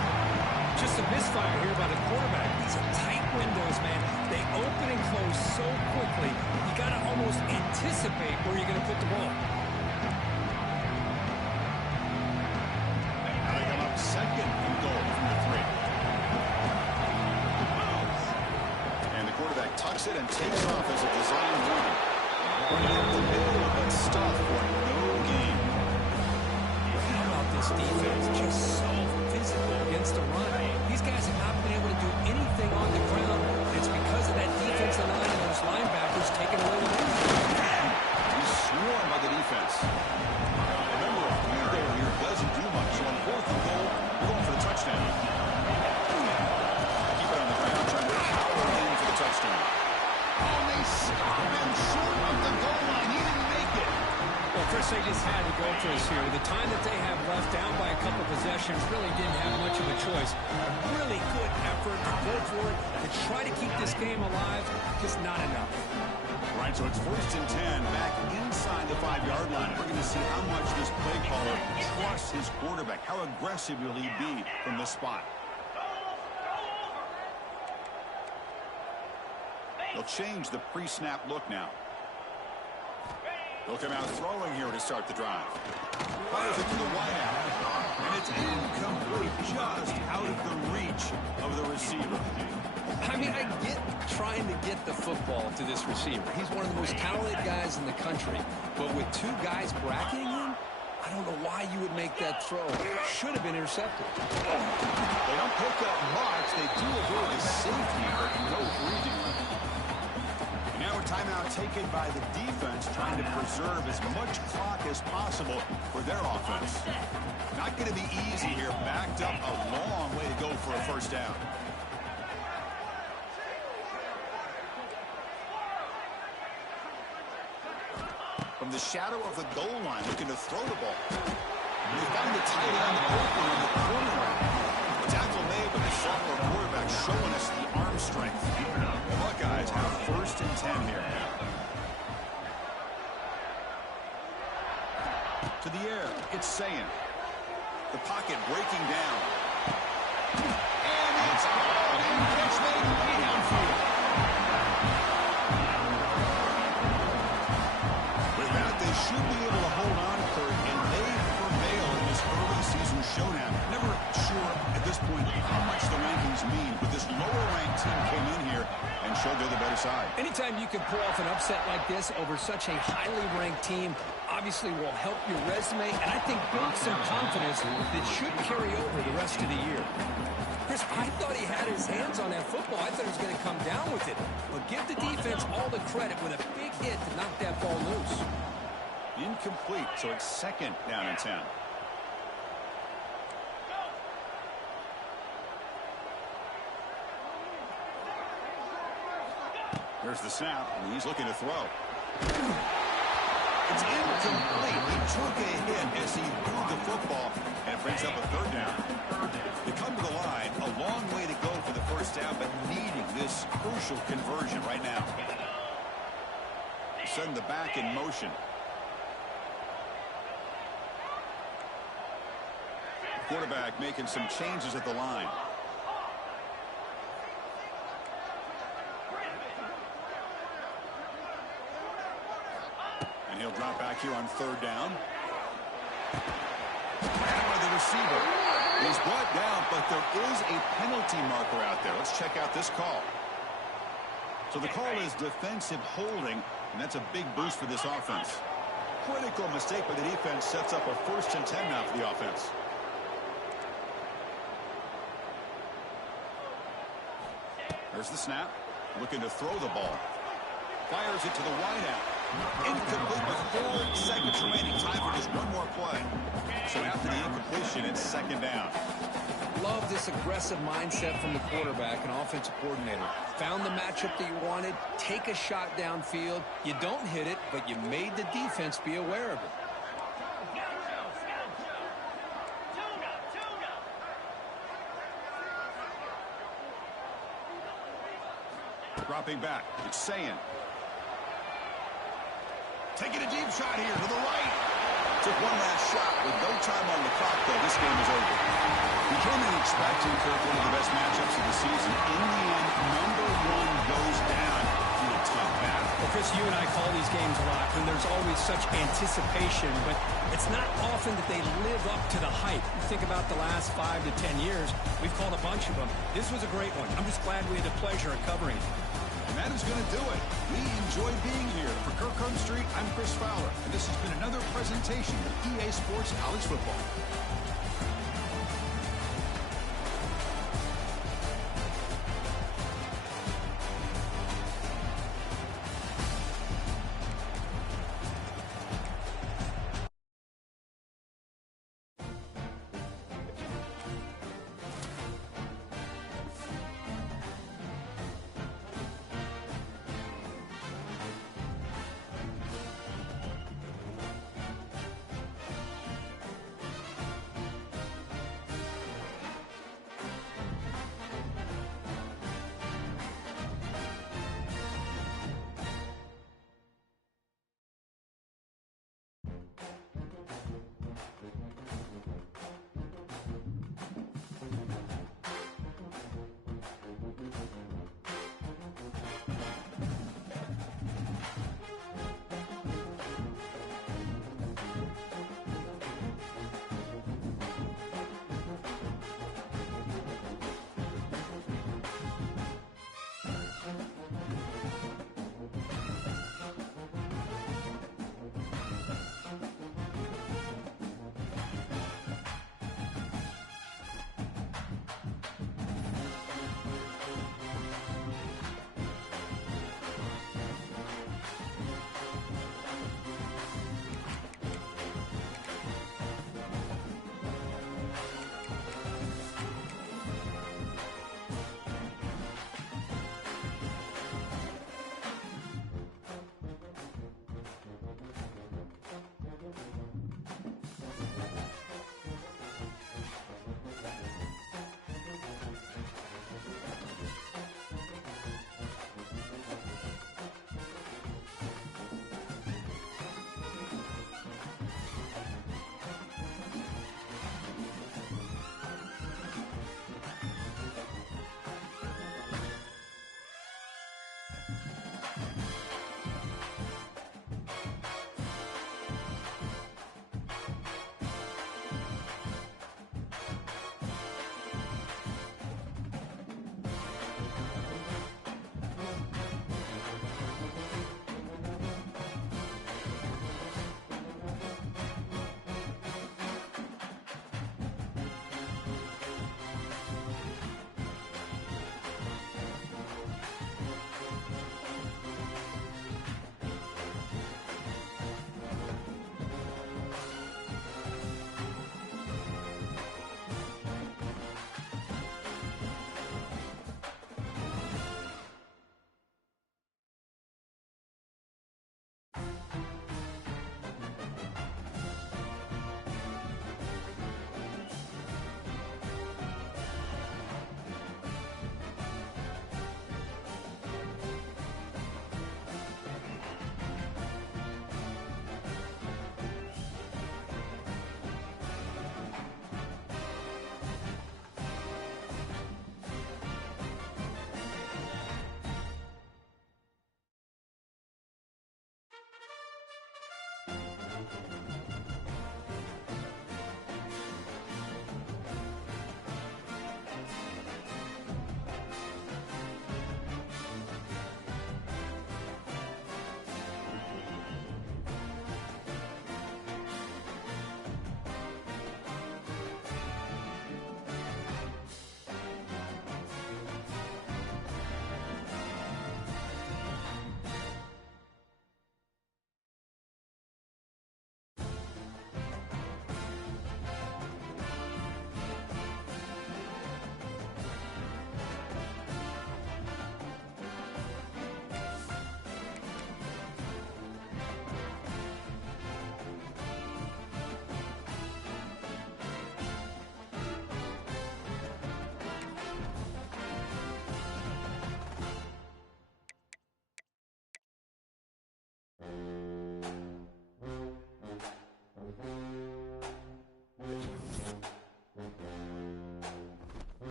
Just a misfire here by the quarterback. These are tight windows, man. They open and close so quickly. You got to almost anticipate where you're going to put the ball. Now they come up 2nd and goal from the 3. And the quarterback tucks it and takes off as a design run. Running up the middle, but stuff for no gain. How about this defense? Just so physical against the run. These guys have not been able to do anything on the ground. It's because of that defensive line and those linebackers taking away the ball. He's swarmed by the defense. Remember, a field goal here doesn't do much. So on 4th and goal, we're going for the touchdown. Keep it on the ground, trying to power in for the touchdown. Oh, they stop him short of the goal line. He didn't make it. Well, Chris, they just had to go for us here. The time that they have left down by a couple possessions really didn't have much of a choice. A really good effort to go for it, to try to keep this game alive, just not enough. Right, so it's 1st and 10, back inside the 5-yard line. We're going to see how much this play caller trusts his quarterback. How aggressive will he be from this spot? They'll change the pre-snap look now. They'll come out throwing here to start the drive. Fires it to the wideout. And it's incomplete, just out of the reach of the receiver. I mean, I get trying to get the football to this receiver. He's one of the most talented guys in the country. But with 2 guys bracketing him, I don't know why you would make that throw. Should have been intercepted. They don't pick up much. They do avoid the safety, but no breathing room. Now a timeout taken by the defense, trying to preserve as much clock as possible for their offense. Not going to be easy here. Backed up a long way to go for a 1st down. From the shadow of the goal line, looking to throw the ball. And they found the tight end open in the corner route. Tackle made, but the sophomore quarterback showing us the arm strength. The Buckeyes have 1st and 10 here. To the air, it's Sayin. The pocket breaking down. And it's out, and catch made way downfield. With that, they should be able to hold on, Kurt, and they prevail in this early season showdown. Never sure at this point how much the rankings mean, but this lower-ranked team came in here and showed they're the better side. Anytime you can pull off an upset like this over such a highly ranked team, obviously will help your resume, and I think build some confidence that should carry over the rest of the year. Chris, I thought he had his hands on that football. I thought he was going to come down with it. But give the defense all the credit with a big hit to knock that ball loose. Incomplete, so it's 2nd down and 10. There's the snap, and he's looking to throw. It's incomplete. He took a hit as he threw the football, and it brings up a 3rd down. They come to the line, a long way to go for the 1st down, but needing this crucial conversion right now. Send the back in motion. Quarterback making some changes at the line. And he'll drop back here on 3rd down. Ran by the receiver. He's brought down, but there is a penalty marker out there. Let's check out this call. So the call is defensive holding, and that's a big boost for this offense. Critical mistake by the defense sets up a 1st and 10 now for the offense. There's the snap. Looking to throw the ball. Fires it to the wideout. Incomplete with 4 seconds remaining. Time for just one more play. So after the incompletion, it's 2nd down. Love this aggressive mindset from the quarterback and offensive coordinator. Found the matchup that you wanted. Take a shot downfield. You don't hit it, but you made the defense be aware of it. Dropping back. It's Sayin. Taking a deep shot here to the right. Took one last shot with no time on the clock, though. This game is over. We came in expecting for one of the best matchups of the season. In the end, number 1 goes down in a tough battle. Well, Chris, you and I call these games a lot, and there's always such anticipation, but it's not often that they live up to the hype. You think about the last 5 to 10 years, we've called a bunch of them. This was a great one. I'm just glad we had the pleasure of covering it. And that is going to do it. We enjoyed being here. For Kirk Street, I'm Chris Fowler, and this has been another presentation of EA Sports College Football.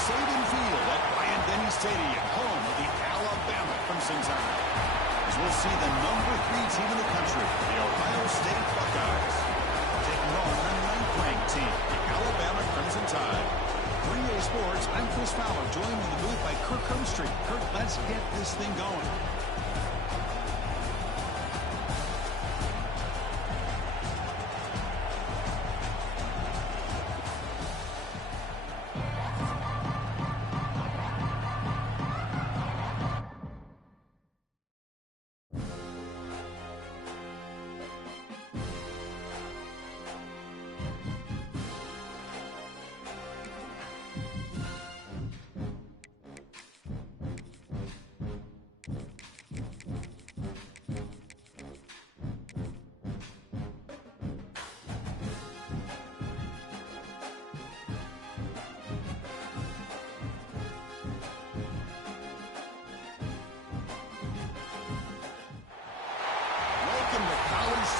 Saban Field at Bryant-Denny Stadium, home of the Alabama Crimson Tide. As we'll see the number 3 team in the country, the Ohio State Buckeyes, taking on the 9th-ranked team, the Alabama Crimson Tide. 3A Sports, I'm Chris Fowler, joined in the booth by Kirk Hermstreet. Kirk, let's get this thing going.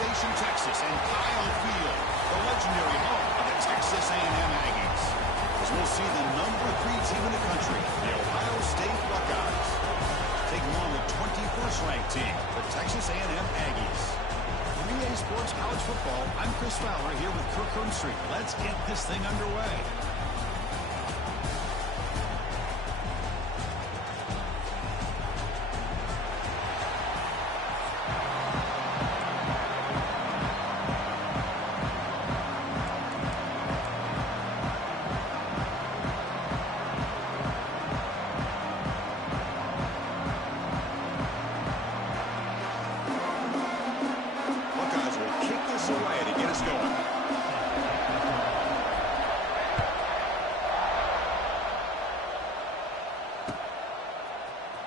Station, Texas, and Kyle Field, the legendary home of the Texas A&M Aggies. As we'll see the number 3 team in the country, the Ohio State Buckeyes, taking on the 21st ranked team, the Texas A&M Aggies. 3A Sports College Football, I'm Chris Fowler here with Kirk Hermstreet. Let's get this thing underway.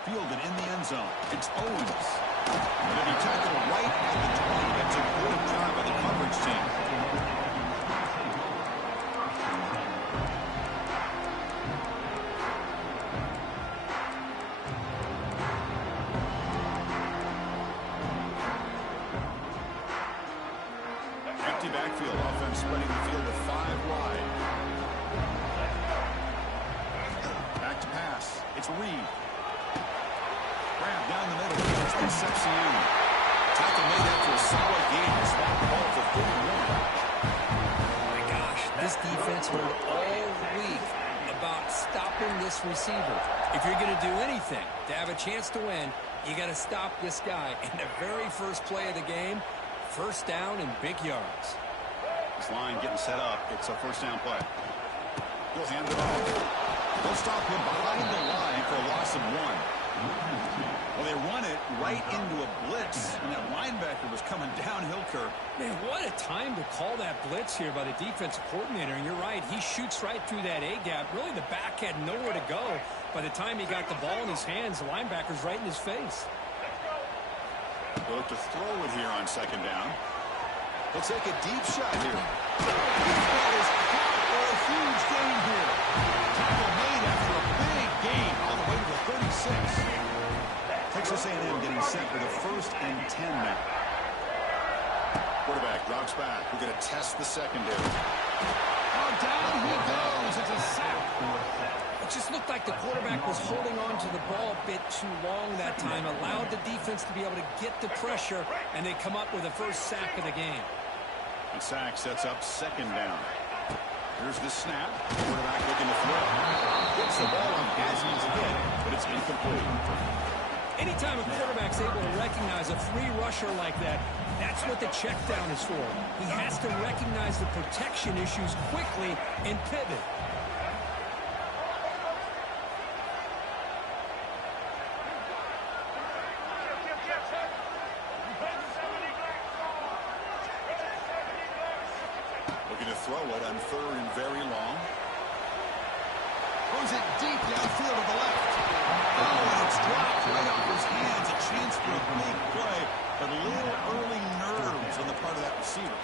Fielded in the end zone. It's Owens. It'll be tackled right at the 20. That's a good job by the coverage team. Empty backfield. Offense spreading the field to 5 wide. Back to pass. It's Reed. Grab down the middle. It's Concepcion. Tackle made after a solid game. Swat the ball for 31. Oh my gosh, this defense heard all week about stopping this receiver. If you're going to do anything to have a chance to win, you got to stop this guy. In the very first play of the game, first down and big yards. This line getting set up. It's a first down play. He'll hand it off. They'll stop him behind the line for a loss of 1. Well, they run it right into a blitz, and that linebacker was coming downhill, Kirk. Man, what a time to call that blitz here by the defensive coordinator. And you're right, he shoots right through that A-gap. Really, the back had nowhere to go. By the time he got the ball in his hands, the linebacker's right in his face. They'll look to throw it here on second down. He'll take a deep shot here. This ball is caught for a huge gain here. Tackle made after a big gain all the way to the 36. Texas A&M getting set for the 1st and 10 now. Quarterback drops back. We're going to test the secondary. Oh, down he goes. It's a sack. It just looked like the quarterback was holding on to the ball a bit too long that time, allowed the defense to be able to get the pressure, and they come up with the first sack of the game. The sack sets up second down. Here's the snap. Quarterback looking to throw. Gets the ball on as he's hit, but it's incomplete. Anytime a quarterback's able to recognize a free rusher like that, that's what the check down is for. He has to recognize the protection issues quickly and pivot. Looking to throw it on 3rd and very long. Throws it deep downfield to the left. Oh, and it's dropped right off his hands. A chance for a big play, but a little early nerves on the part of that receiver.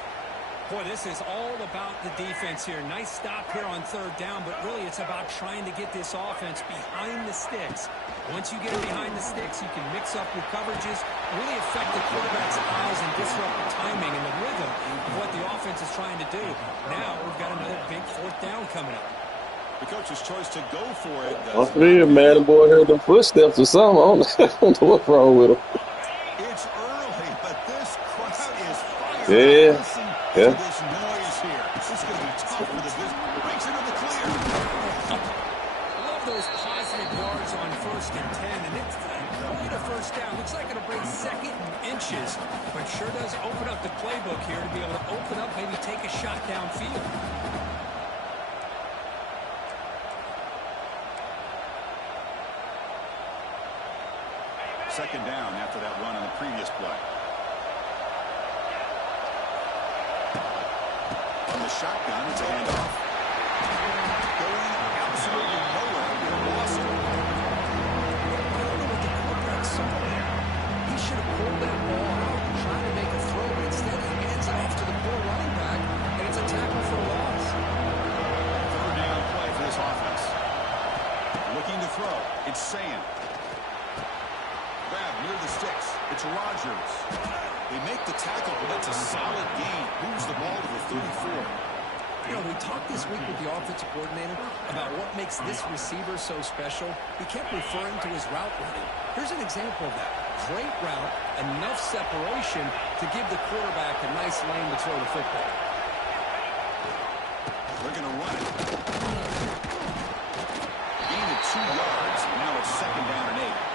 Boy, this is all about the defense here. Nice stop here on 3rd down, but really it's about trying to get this offense behind the sticks. Once you get it behind the sticks, you can mix up your coverages, really affect the quarterback's eyes and disrupt the timing and the rhythm of what the offense is trying to do. Now we've got another big 4th down coming up. The coach's choice to go for it. I feel, man, the boy heard the footsteps or something. I don't know what's wrong with him. It's early, but this crowd is fired. Yeah. Listen Yeah. to this noise here. This is going to be tough for the business. Breaks into the clear. Love those positive yards on 1st and 10, and it's quite a first down. Looks like it'll bring 2nd and inches, but sure does open up the playbook here to be able to open up, maybe take a shot downfield. Second down after that run on the previous play. From the shotgun, it's a handoff. Going absolutely nowhere. We lost it. I don't know what the quarterback saw there. He should have pulled that ball out and tried to make a throw, but instead he hands it off to the poor running back, and it's a tackle for a loss. Third down play for this offense. Looking to throw. It's Sayan. Grab near the sticks. It's Rodgers. They make the tackle, but that's a solid gain. Moves the ball to the 34. You know, we talked this week with the offensive coordinator about what makes this receiver so special. He kept referring to his route running. Here's an example of that. Great route, enough separation to give the quarterback a nice lane to throw the football. They're going to run it. Gain of 2 yards. Now it's 2nd down and 8.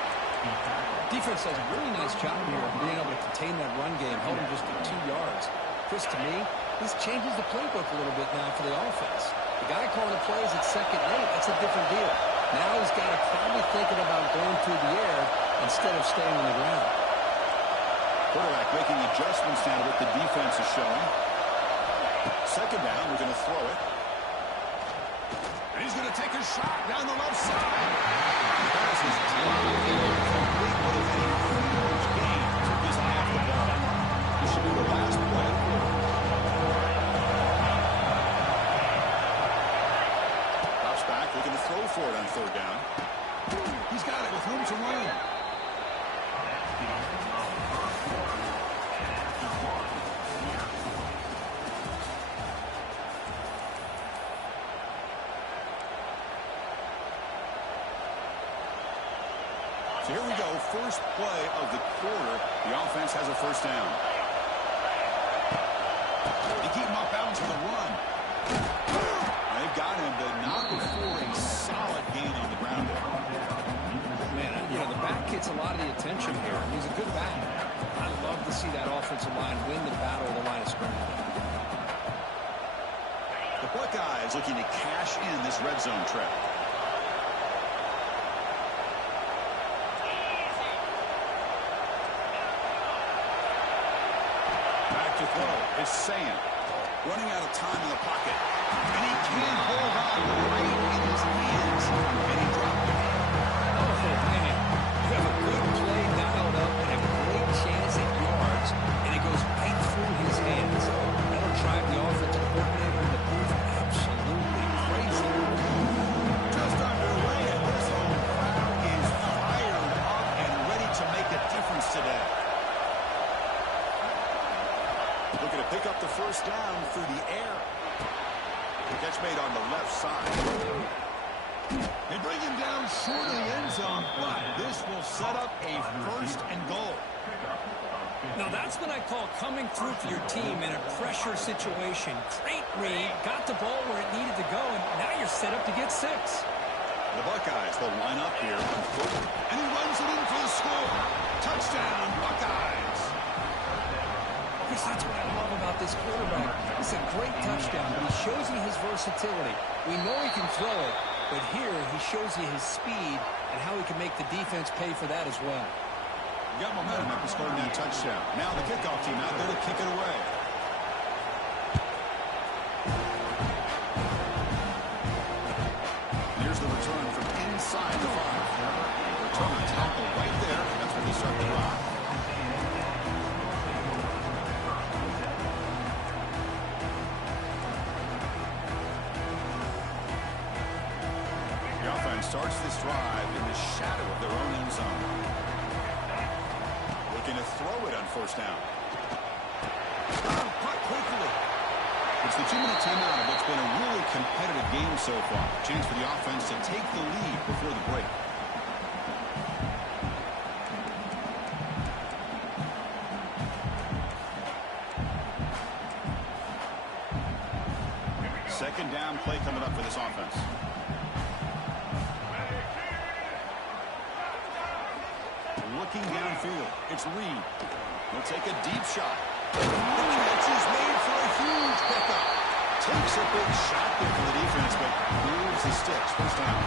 Defense does a really nice job here of being able to contain that run game, held him just to 2 yards. Chris, to me, this changes the playbook a little bit now for the offense. The guy calling the plays at 2nd and 8, that's a different deal. Now he's got to probably thinking about going through the air instead of staying on the ground. Quarterback making adjustments now to what the defense is showing. Second down, we're going to throw it. And he's going to take a shot down the left side. Pass is dropped in. Complete with a huge gain. Took his eye off the ball. This should be the last play. Drops back, looking to throw for it on 3rd down. He's got it with room to run. So here we go, first play of the quarter. The offense has a 1st down. They keep him off balance for the run. They've got him, but not before a solid gain on the ground there. Man, you know, the back gets a lot of the attention here. He's a good back. I love to see that offensive line win the battle of the line of scrimmage. The Buckeyes looking to cash in this red zone trip. To throw is Sayan. Running out of time in the pocket. And he can't hold on right in his hands. And he dropped it. Oh, man. You have a good play dialed up and have a great chance at yards, and it goes right through his hands. That'll drive the offensive coordinator in the booth absolutely crazy. Just underway, and this whole crowd is fired up and ready to make a difference today. Looking to pick up the 1st down through the air. The catch made on the left side. They bring him down short of the end zone, but this will set up a 1st and goal. Now that's what I call coming through for your team in a pressure situation. Great read, got the ball where it needed to go, and now you're set up to get 6. The Buckeyes will line up here on 4th, and he runs it in for the score. Touchdown, Buckeyes. Chris, that's what I love about this quarterback. It's a great touchdown, but he shows you his versatility. We know he can throw it, but here he shows you his speed and how he can make the defense pay for that as well. Got momentum after scoring that touchdown. Now the kickoff team out there to kick it away. Here's the return from inside the 5. Return tackle right there. That's when you start the drive. The offense starts this drive in the shadow of their own end zone. Looking to throw it on 1st down. Cut quickly. It's the A 2-minute timeout of what's been a really competitive game so far. Chance for the offense to take the lead before the break. Second down play coming up for this offense. Looking downfield. It's Reed. He'll take a deep shot. The catch is made for a huge pickup. Takes a big shot there for the defense, but moves the sticks. First down.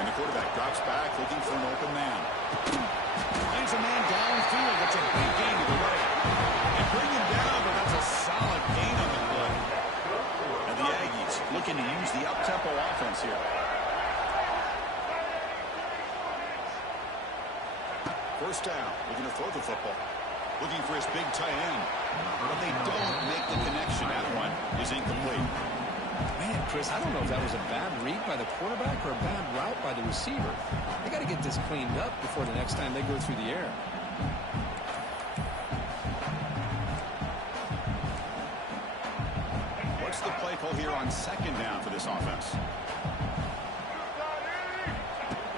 And the quarterback drops back, looking for an open man. Finds a man downfield. That's a big gain to the right. And bring him down, but that's a solid gain on the play. And the Aggies looking to use the up-tempo offense here. First down, looking to throw the football. Looking for his big tight end. But they don't make the connection. That one is incomplete. Man, Chris, I don't know if that was a bad read by the quarterback or a bad route by the receiver. They got to get this cleaned up before the next time they go through the air. What's the play call here on second down for this offense?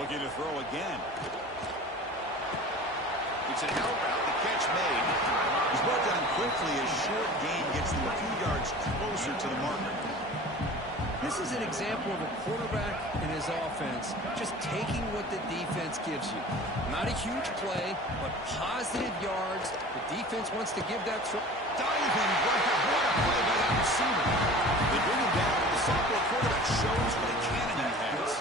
Looking to throw again. It's an out route. The catch made. He's brought down quickly as short gain gets them a few yards closer to the marker. This is an example of a quarterback and his offense just taking what the defense gives you. Not a huge play, but positive yards. The defense wants to give that throw. Diving. What a play by that receiver. They bring him down, and the sophomore quarterback shows what a cannon he has.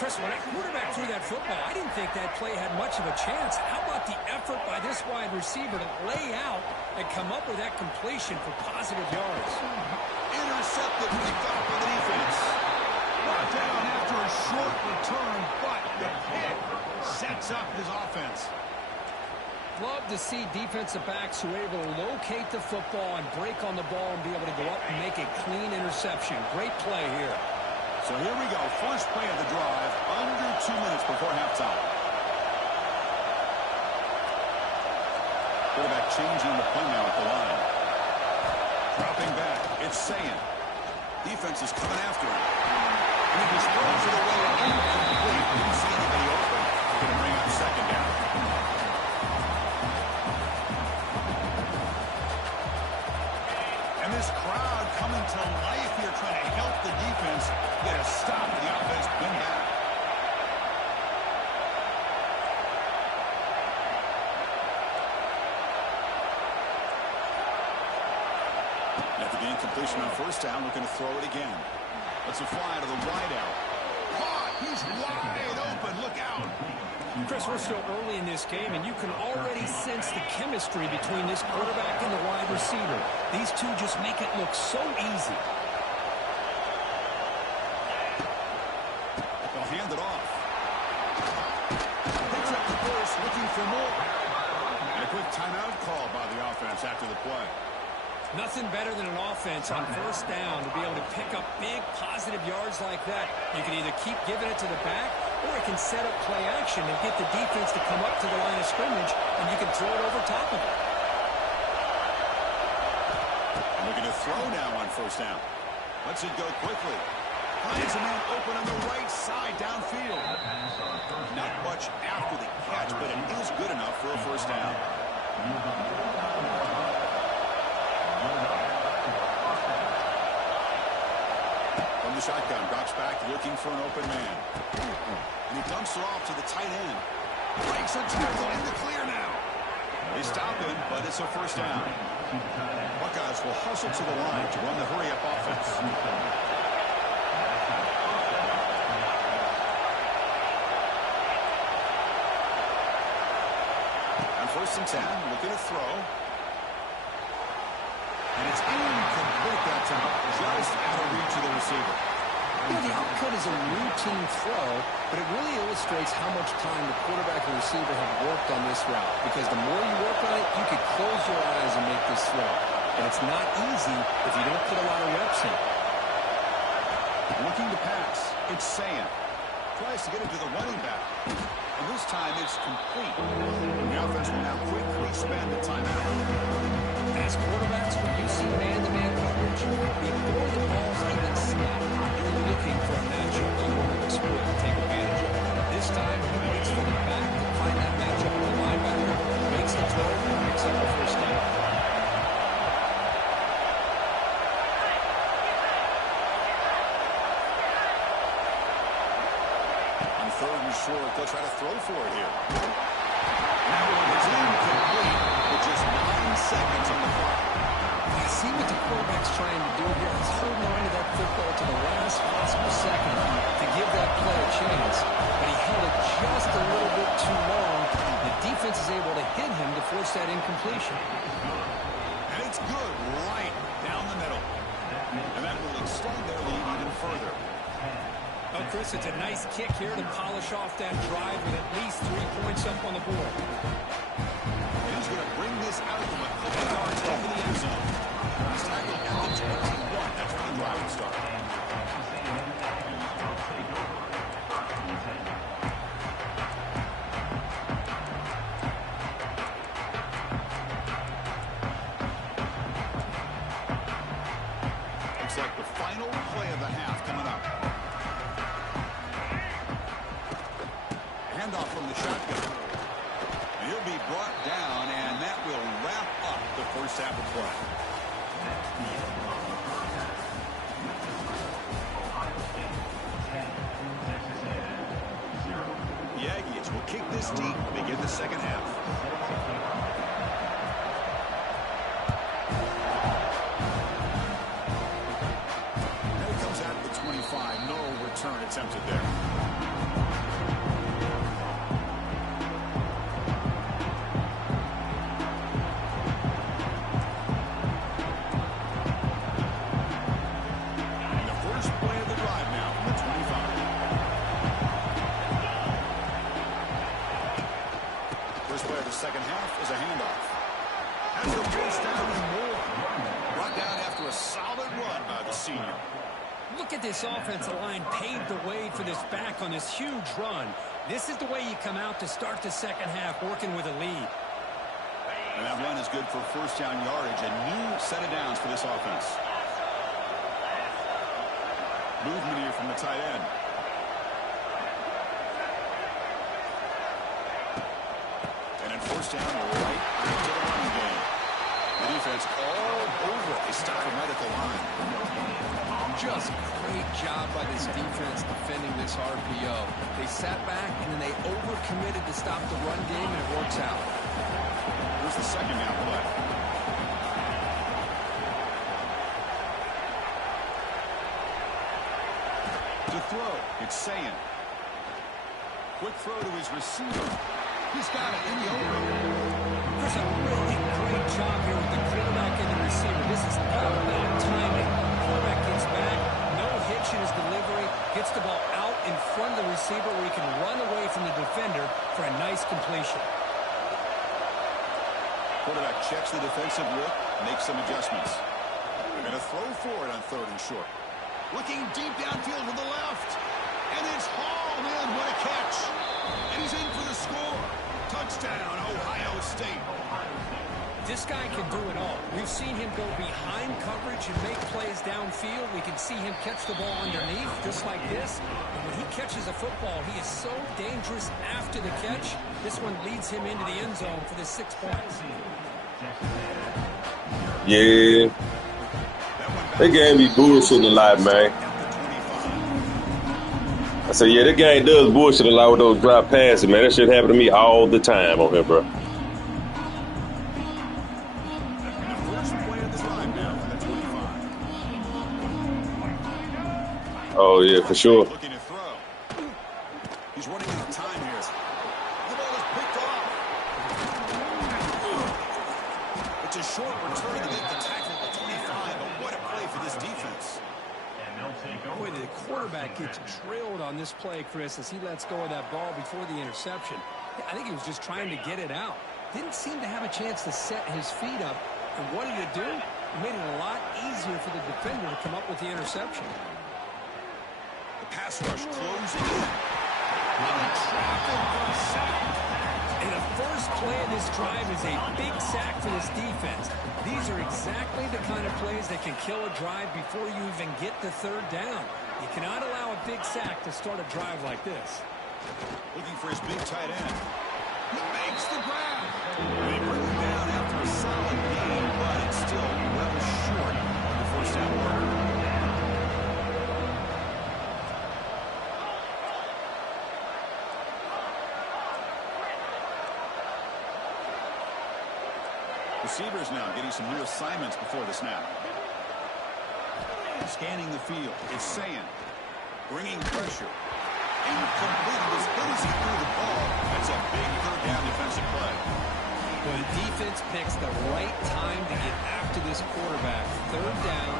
Chris, when that quarterback threw that football, I didn't think that play had much of a chance. How about the effort by this wide receiver to lay out and come up with that completion for positive yards? Intercepted, picked off by the defense. Brought down after a short return, but the pick sets up his offense. Love to see defensive backs who are able to locate the football and break on the ball and be able to go up and make a clean interception. Great play here. So here we go. First play of the drive, under 2 minutes before halftime. Quarterback changing the play now at the line. Dropping back. It's Sayan. Defense is coming after him. And he just throws it away incomplete. Didn't see anybody open. Going to bring up second down. And this crowd coming to life here, trying to help the defense get a stop. The offense win back. After the incompletion on first down, looking to throw it again. Let's a fly to the wide out. Caught! He's wide open. Look out! Chris, we're still early in this game, and you can already sense the chemistry between this quarterback and the wide receiver. These two just make it look so easy. They'll hand it off. Picks up the course, looking for more. And a quick timeout call by the offense after the play. Nothing better than an offense on first down to be able to pick up big positive yards like that. You can either keep giving it to the back, or it can set up play action and get the defense to come up to the line of scrimmage, and you can throw it over top of it. And looking to throw now on first down. Lets it go quickly. Finds a man open on the right side downfield. Not much after the catch, but it is good enough for a first down. From the shotgun, drops back, looking for an open man. And he dumps it off to the tight end. Breaks a tackle in the clear now. They stop him, but it's a first down. Buckeyes will hustle to the line to run the hurry-up offense. On first and 10, looking to throw. And it's incomplete that time, just out of reach of the receiver. Yeah, the output is a routine throw, but it really illustrates how much time the quarterback and receiver have worked on this route. Because the more you work on it, you could close your eyes and make this throw. And it's not easy if you don't put a lot of reps in. Looking to pass. It's Sayan. Tries to get it to the running back. And this time it's complete. The offense will now quickly spend the timeout. As quarterbacks, when you see man-to-man coverage, before the ball's even snapped, you're looking for a matchup you want to exploit and take advantage of. This time, he waits for the back to find that matchup with the linebacker, makes the throw, and picks up the first down. On 3rd and short, they'll try to throw for it here. That one is incomplete with just 9 seconds on the clock. I see what the quarterback's trying to do here. He's holding on to that football to the last possible second to give that play a chance. But he held it just a little bit too long. The defense is able to hit him to force that incompletion. And it's good right down the middle. And that will extend their lead even further. Oh, Chris, it's a nice kick here to polish off that drive with at least 3 points up on the board. And he's going to bring this out from a couple yards into the end zone. He's tackled at the 21. That's the driving start. Looks like the final play of the half coming up. Handoff from the shotgun. And he'll be brought down, and that will wrap up the first half of play. The Aggies will kick this deep to begin the second half. And it comes out of the 25. No return attempted there. Second half is a handoff. Has the chase down and more. Brought down after a solid run by the senior. Look at this offensive line paved the way for this back on this huge run. This is the way you come out to start the second half, working with a lead. And that run is good for first down yardage. A new set of downs for this offense. Movement here from the tight end. First down right into the running game. The defense all over a Stockton Medical line. Just great job by this defense defending this RPO. They sat back and then they overcommitted to stop the run game, and it works out. Here's the second down play. To throw, it's Sayin. Quick throw to his receiver. He's got it in the open. There's a really great job here with the quarterback and the receiver. This is all about timing. Quarterback gets back, no hitch in his delivery, gets the ball out in front of the receiver where he can run away from the defender for a nice completion. Quarterback checks the defensive look, makes some adjustments. They're going to throw for it on 3rd and short. Looking deep downfield with the left. And it's hauled in. What a catch. And he's in for the score. Touchdown, Ohio State. This guy can do it all. We've seen him go behind coverage and make plays downfield. We can see him catch the ball underneath, just like this. And when he catches a football, he is so dangerous after the catch. This one leads him into the end zone for the 6 points. Yeah. That game be bullshitting a lot, man. I said, yeah, that game does bullshit a lot with those drop passes, man. That shit happen to me all the time on here, bro. Oh, yeah, for sure. Looking to throw. He's running out of time here. The ball is picked off. It's a short return to make the tackle at the 25, but what a play for this defense. Boy, the quarterback gets drilled on this play, Chris, as he lets go of that ball before the interception. I think he was just trying to get it out. Didn't seem to have a chance to set his feet up. And what did it do? It made it a lot easier for the defender to come up with the interception. The pass rush closing in. And the traffic for a sack. And the first play of this drive is a big sack for this defense. These are exactly the kind of plays that can kill a drive before you even get the third down. You cannot allow a big sack to start a drive like this. Looking for his big tight end. He makes the grab. They bring him down after a solid gain, but it's still well short of the first down mark. Receivers now getting some new assignments before the snap. Scanning the field. It's Sayan. Bringing pressure. Incomplete. As good as he threw the ball, that's a big third down defensive play. Well, the defense picks the right time to get after this quarterback. Third down,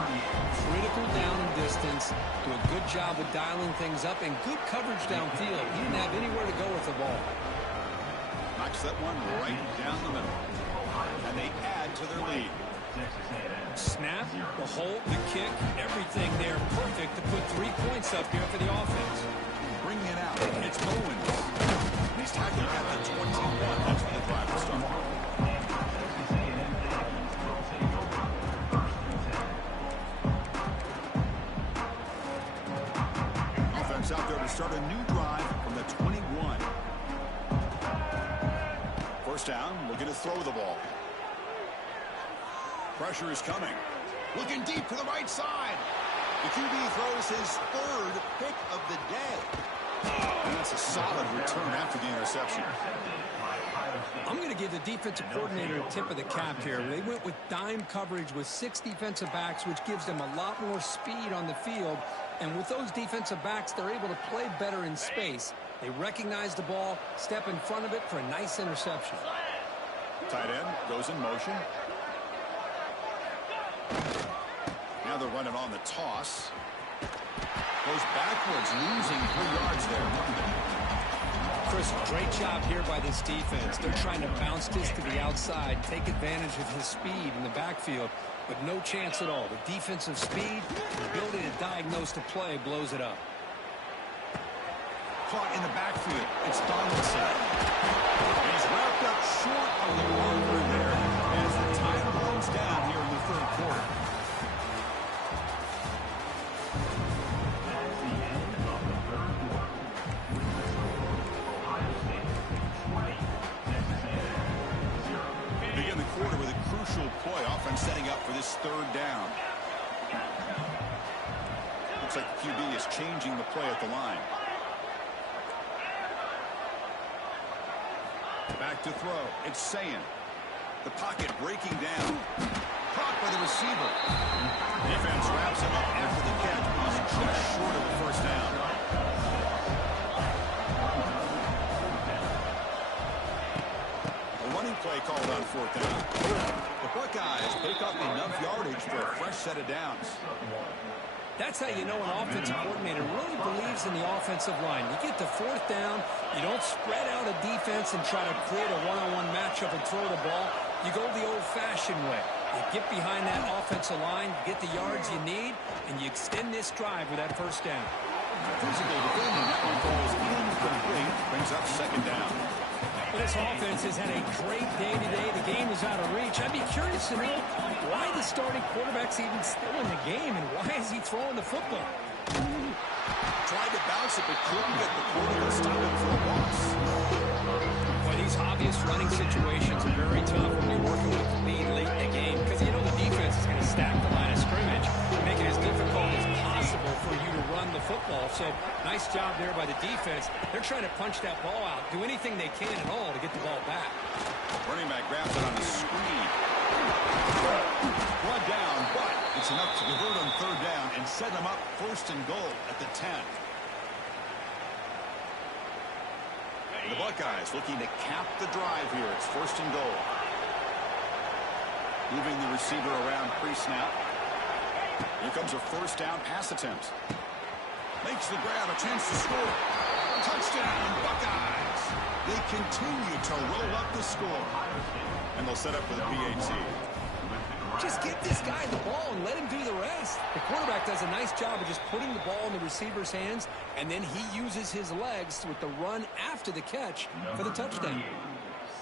critical down and distance. Do a good job of dialing things up and good coverage downfield. He didn't have anywhere to go with the ball. Knocks that one right down the middle. And they add to their lead. Snap, the hold, the kick, everything there perfect to put 3 points up here for the offense. Bringing it out. It's Owens. He's tackled at the 21. That's where the drive will start. Offense out there to start a new drive from the 21. First down, looking to throw the ball. Pressure is coming. Looking deep to the right side. The QB throws his third pick of the day. And that's a solid return after the interception. I'm going to give the defensive coordinator a tip of the cap here. They went with dime coverage with 6 defensive backs, which gives them a lot more speed on the field. And with those defensive backs, they're able to play better in space. They recognize the ball, step in front of it for a nice interception. Tight end goes in motion. Now they're running on the toss. Goes backwards, losing 3 yards there. Chris, great job here by this defense. They're trying to bounce this to the outside, take advantage of his speed in the backfield, but no chance at all. The defensive speed, the ability to diagnose the play, blows it up. Caught in the backfield. It's Donaldson. He's wrapped up short on the marker there as the time runs down here in the third quarter. Begin the quarter with a crucial play. Offense setting up for this third down. Looks like the QB is changing the play at the line. Back to throw. It's Sayan. The pocket breaking down. Caught by the receiver. Defense wraps him up after the catch. He's just short of the first down. A running play called on fourth down. The Buckeyes pick up enough yardage for a fresh set of downs. That's how you know an offensive coordinator really believes in the offensive line. You get to fourth down, you don't spread out a defense and try to create a one-on-one matchup and throw the ball. You go the old-fashioned way. You get behind that offensive line, you get the yards you need, and you extend this drive with that first down. Physical defending. That one falls incomplete. Brings up second down. Well, this offense has had a great day today. The game is out of reach. I'd be curious to know why the starting quarterback's even still in the game, and why is he throwing the football? Tried to bounce it, but couldn't get the quarter to stop it for a loss. Well, these obvious running situations are very tough when you're working with the lead late in the game, because you know the defense is going to stack the line of scrimmage and make it as difficult as possible for you to run the football. So, nice job there by the defense. They're trying to punch that ball out, do anything they can at all to get the ball back. Running back grabs it on the screen. Brought down, but it's enough to convert on third down and set them up first and goal at the 10. The Buckeyes looking to cap the drive here. It's first and goal. Moving the receiver around pre-snap. Here comes a first down pass attempt. Makes the grab, a chance to score. Touchdown, Buckeyes. They continue to roll up the score. And they'll set up for the PAT. Just get this guy the ball and let him do the rest. The quarterback does a nice job of just putting the ball in the receiver's hands, and then he uses his legs with the run after the catch for the touchdown.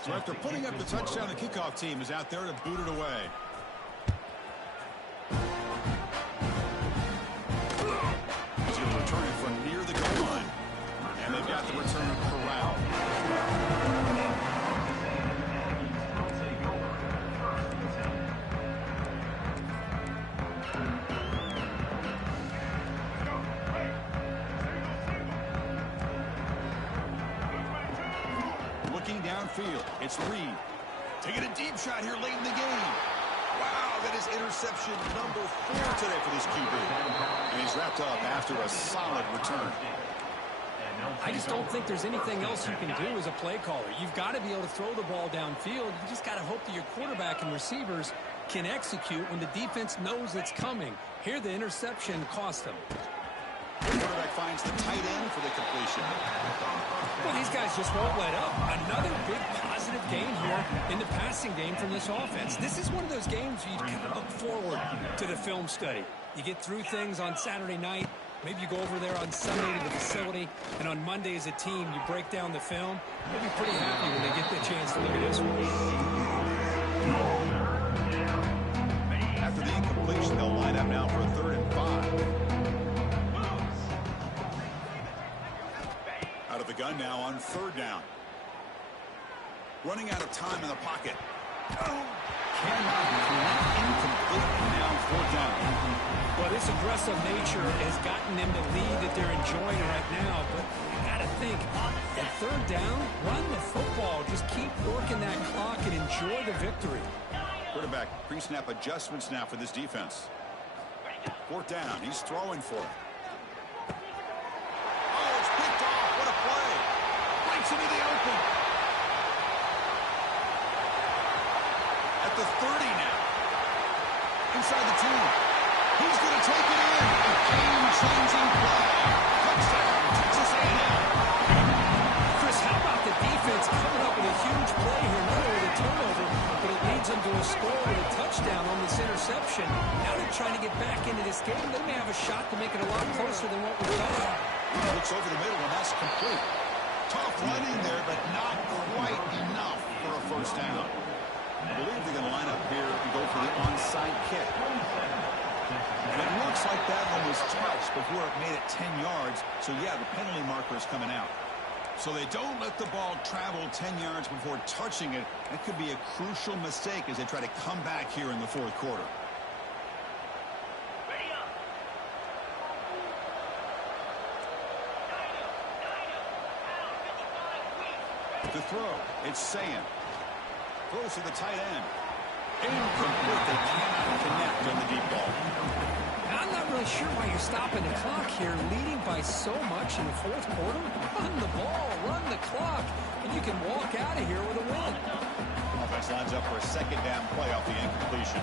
So after putting up the touchdown, the kickoff team is out there to boot it away. He's going to return it from near the goal line. And they've got the return corralled. Looking downfield, it's Reed. Taking a deep shot here late in the game. Wow, that is interception number 4 today for this QB. And he's wrapped up after a solid return. I just don't think there's anything else you can do as a play caller. You've got to be able to throw the ball downfield. You just got to hope that your quarterback and receivers can execute when the defense knows it's coming. Here, the interception cost them. The quarterback finds the tight end for the completion. Well, these guys just won't let up. Another big positive game here in the passing game from this offense. This is one of those games you kind of look forward to the film study. You get through things on Saturday night. Maybe you go over there on Sunday to the facility, and on Monday as a team, you break down the film. You'll be pretty happy when they get the chance to look at this one. After the incompletion, they'll line up now for a 3rd and 5. Out of the gun now on 3rd down. Running out of time in the pocket. Cannot connect, incomplete, and now 4th down. Well, this aggressive nature has gotten them the lead that they're enjoying right now, but you got to think, at 3rd down, run the football. Just keep working that clock and enjoy the victory. Quarterback pre-snap adjustments now for this defense. 4th down, he's throwing for it. Oh, it's picked off. What a play. Breaks into the open. At the 30 now. Inside the 2. He's going to take it in. A game-changing play. Touchdown, Texas A&M. Chris, how about the defense coming up with a huge play here? Not only the turnover, but it leads them to a score with a touchdown on this interception. Now they're trying to get back into this game. They may have a shot to make it a lot closer than what we thought. Looks over the middle, and that's complete. Tough running there, but not quite enough for a 1st down. I believe they're going to line up here and go for the onside kick. And it looks like that one was touched before it made it 10 yards. So, yeah, the penalty marker is coming out. So they don't let the ball travel 10 yards before touching it. That could be a crucial mistake as they try to come back here in the 4th quarter. To throw, it's Sayan. Throws to the tight end. Incomplete. They cannot connect on the deep ball. I'm not really sure why you're stopping the clock here, leading by so much in the 4th quarter. Run the ball, run the clock, and you can walk out of here with a win. Offense lines up for a 2nd down play off the incompletion.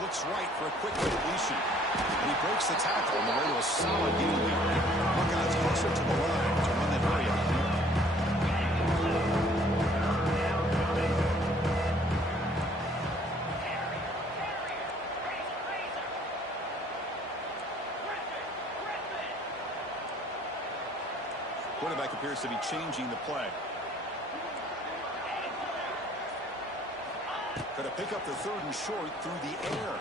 Looks right for a quick completion. And he breaks the tackle on the way to a solid gain there. Buckeyes closer to the line to run that hurry up. Quarterback appears to be changing the play. Going to pick up the 3rd and short through the air.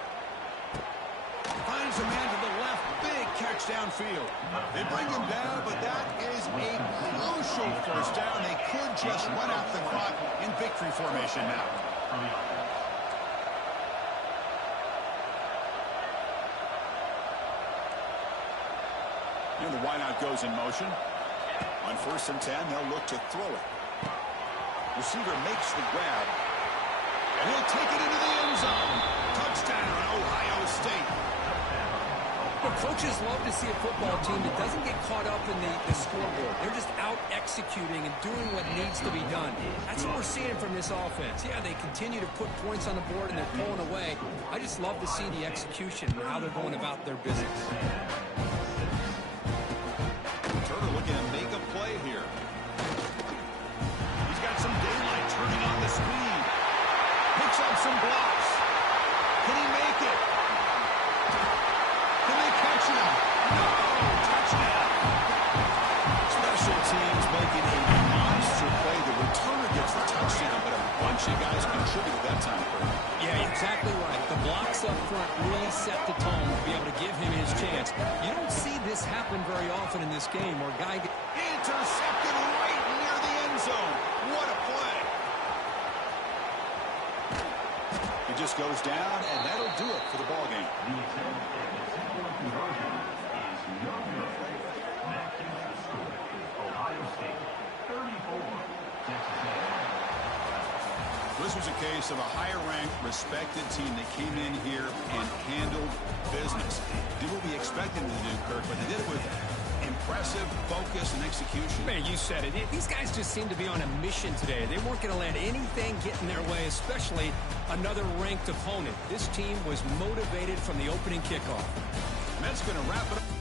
Finds a man to the left. Big catch downfield. They bring him down, but that is a crucial 1st down. They could just run out the clock in victory formation now. And the wideout goes in motion. On 1st and 10, they'll look to throw it. Receiver makes the grab. And he'll take it into the end zone. Touchdown, Ohio State. Well, coaches love to see a football team that doesn't get caught up in the scoreboard. They're just out executing and doing what needs to be done. That's what we're seeing from this offense. Yeah, they continue to put points on the board and they're pulling away. I just love to see the execution and how they're going about their business. Turner looking to make a play here. He's got some daylight turning on the speed. Picks up some blocks. Can he make it? Can they catch him? No! this happen very often in this game where a guy gets intercepted right near the end zone. What a play. It just goes down, and that'll do it for the ball game. The attempt at the two-point conversion is no good. That keeps the score. Ohio State 34, Texas A&M. This was a case of a higher-ranked, respected team that came in here and handled business. Did what we expected them to do, Kirk, but they did it with impressive focus and execution. Man, you said it. These guys just seem to be on a mission today. They weren't going to let anything get in their way, especially another ranked opponent. This team was motivated from the opening kickoff. And that's going to wrap it up.